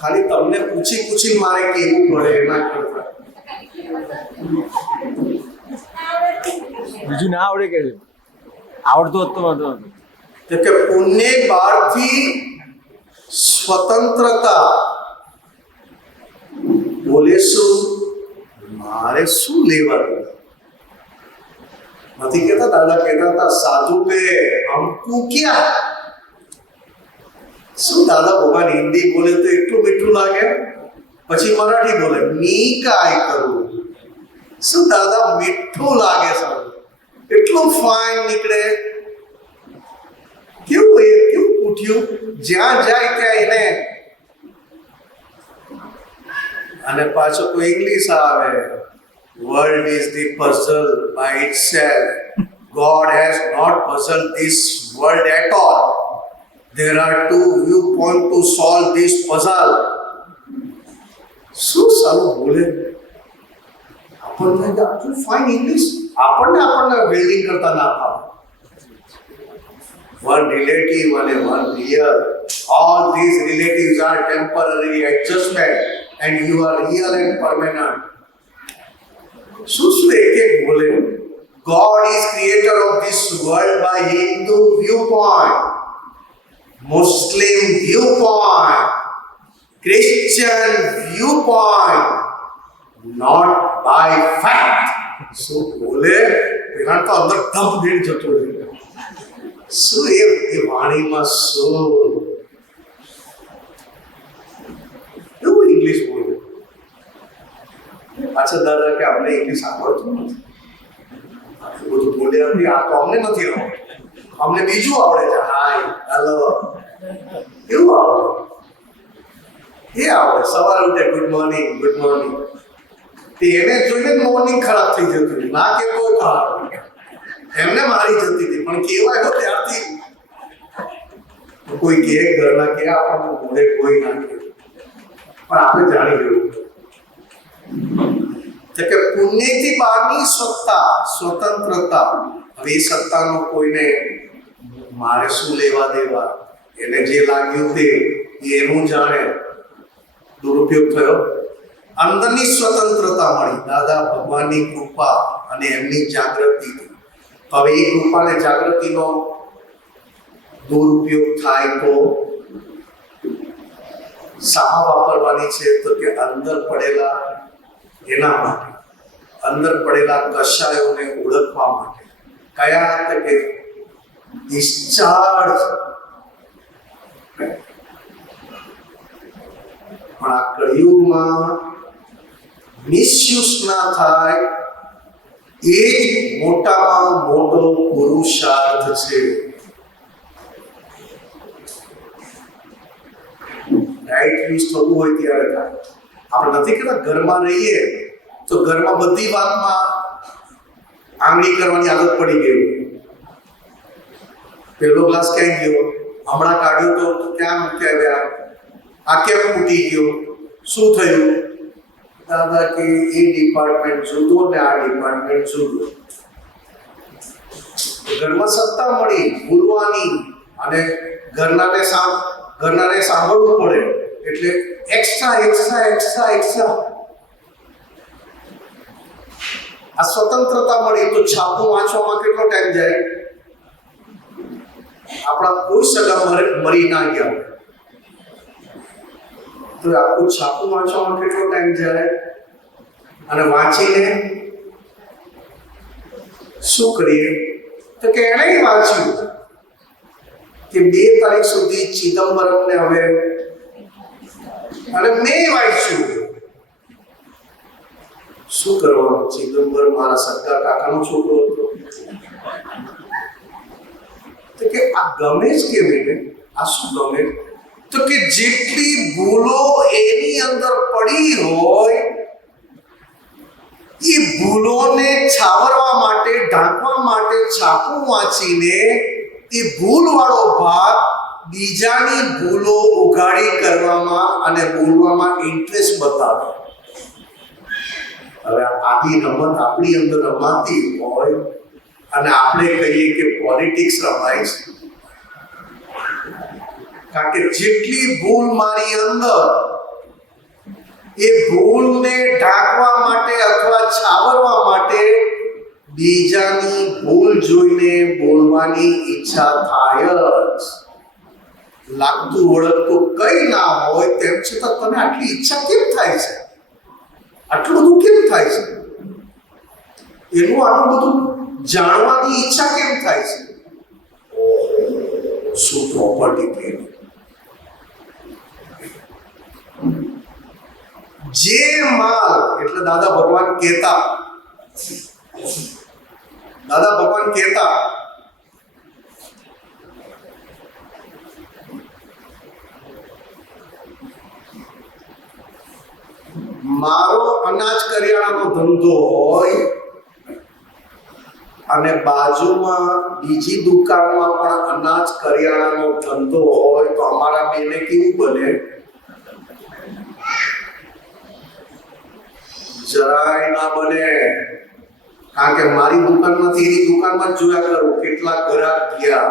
ખાલી તમને પૂછી મારે કેવું પડે એના કરતા. બીજું ના આવડે કે આવડતું હતું વાંધો નથી. તો કે પુણ્ય 12થી સ્વતંત્રતા બોલે શું? મારે શું લેવાનું? નથી કહેતા દાદા કહેતા હતા સાધુ पे हमको क्या. શું દાદા ભગવાન હિન્દી બોલે તો એટલું મીઠું લાગે, પછી મરાઠી બોલે મી કાય કરું. શું દાદા મીઠું લાગે છે, એટલું ફાઇન નીકળે. કેવું પૂઠ્યું, જ્યાં જાય ત્યાં એને. અને પાછો કોઈ ઇંગ્લિશ આવે, world is the puzzle by itself. God has not puzzled this world at all. There are 2 viewpoints to solve this puzzle. શું સારું બોલે. આપણને આટલું ફાઇન ઇંગ્લિશ, આપણને વેલ્ડિંગ કરતા ના ફાવે. One relative and one real. All these relatives are temporary adjustment, and you are real and permanent. શું એક બોલે. God is creator of this world by Hindu viewpoint, Muslim viewpoint, Christian viewpoint, not by fact. શું બોલે પેલા તો અંદર ધમ દઈને જતો રહ્યો. શું એ વાણીમાં શું એવું ઇંગ્લિશ બોલે. પાછા દાદા કે આપણે ઇંગ્લિશ આવડતું નથી. આટલું બધું બોલ્યા નથી, આ તો અમને નથી આવડતું, અમને બીજું આવડે છે, હાય હેલો એવું આવડે, એ આવડે. સવારે ઉઠે ગુડ મોર્નિંગ ગુડ મોર્નિંગ, તે એને જોઈને મોર્નિંગ ખરાબ થઈ જતું, ના કે કોઈ ખરાબ એમને મારી જતી હતી, પણ કેવાય ત્યારથી કોઈ કે ઘરના કે આપણને મોઢે કોઈ ના કે, પણ આપણે જાણી લેવું કે પુણ્યથી બહારની સત્તા, સ્વતંત્રતા. હવે એ સત્તાનો કોઈને મારે શું લેવા દેવા, એને જે લાગ્યું તે એનું જાણે. દુરુપયોગ થયો. અંદરની સ્વતંત્રતા મળી દાદા ભગવાનની કૃપા અને એમની જાગૃતિ. હવે એ કૃપા અને જાગૃતિનો દુરુપયોગ થાય તો શામાં વાપરવાની છે? તો કે અંદર પડેલા એના માટે, અંદર પડેલા કશાયોને ઓળખવા માટે. કયા? તો કે ડિસ્ચાર્જ. પણ આ કળિયુગમાં મિસયુઝ ના થાય એ જ મોટામાં મોટો પુરુષાર્થ છે. રાઈટ યુઝ થવું હોય ત્યારે થાય. આપણે નથી કહેતા ઘરમાં રહીએ તો ઘરમાં બધી વાતમાં આંગળી કરવાની આદત પડી ગઈ. પેલો ગ્લાસ ક્યાં ગયો, હમણાં કાઢ્યો તો ક્યાં મૂક્યા ગયા, આ કેમ ફૂટી ગયો, શું થયું? દાદા કે એ ડિપાર્ટમેન્ટ જુદો ને આ ડિપાર્ટમેન્ટ જુદો. ઘરમાં સત્તા મળી ભૂલવાની અને ઘરનાને સાંભળવું પડે એટલે એક્સ્ટ્રા. આ સ્વતંત્રતા મળી તો છાપું વાંચવામાં કેટલો ટાઈમ જાય? આપણા કોઈ સગા મરી ના ગયા તો આખું છાપું વાંચવામાં કેટલો ટાઈમ જાય? અને વાંચીને શું કરીએ? તો કે એણે વાંચ્યું કે 2 તારીખ સુધી ચિદમ્બરમને હવે, અને મેં વાંચ્યું. શું કરવાનું? ચિદમ્બર મારા સરકાર કાકાનો છોકરો હતો. તો કે આ ગમે જ કેમ એને? આ શું ગમે? તો કે જેટલી ભૂલો એની અંદર પડી હોય એ ભૂલોને છાવરવા માટે, ઢાંકવા માટે છાપું વાંચીને એ ભૂલવાળો ભાગ બીજાની ભૂલો ઉઘાડી કરવામાં અને બોલવામાં ઇન્ટરેસ્ટ બતાવે. હવે આની રમત આપણી અંદર રમાતી હોય અને આપણે કહીએ કે પોલિટિક્સ રમાય છે, કારણ કે જેટલી ભૂલ મારી અંદર, એ ભૂલને ઢાંકવા માટે અથવા છાવરવા માટે બીજાની ભૂલ જોઈને બોલવાની ઈચ્છા થાય જ. લાગતું વળગતું કઈ ના હોય તેમ છતાં તને આટલી ઈચ્છા કેમ થાય છે? આટલું બધું કેમ થાય છે? એનું આટલું બધું જાણવાની ઈચ્છા કેમ થાય છે? શું પ્રોપર્ટી કે જે માલ, એટલે દાદા ભગવાન કહેતા મારો અનાજ કરિયાણાનો ધંધો હોય અને બાજુમાં બીજી દુકાનમાં પણ અનાજ કરિયાણાનો ધંધો હોય તો અમારા બેને કેવું બને? જરાય ના બને. કારણ કે મારી દુકાનમાંથી એની દુકાનમાં જ જોયા કરું કેટલા ગ્રાહક ગયા,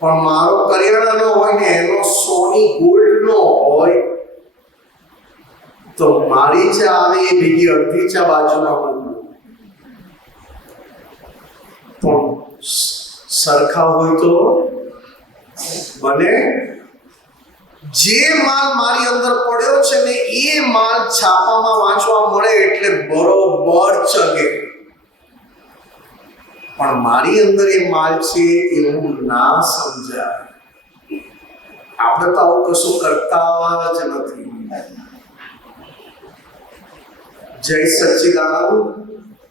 પણ મારો કરિયાણાનો હોય ને એનો સોની ગોલ્ડનો હોય તો મારી ચા આવે એ ભેગી અડધી ચા બાજુમાં મૂકું. પણ સરખા હોય તો બને? જે માલ મારી અંદર પડ્યો છે ને એ માલ છાપામાં વાંચવા મળે એટલે બરોબર ચગે, પણ મારી અંદર એ માલ છે એવું ના સમજાય. આપણે તો આવું કશું કરતા જ નથી. જય સચ્ચિદાનંદ.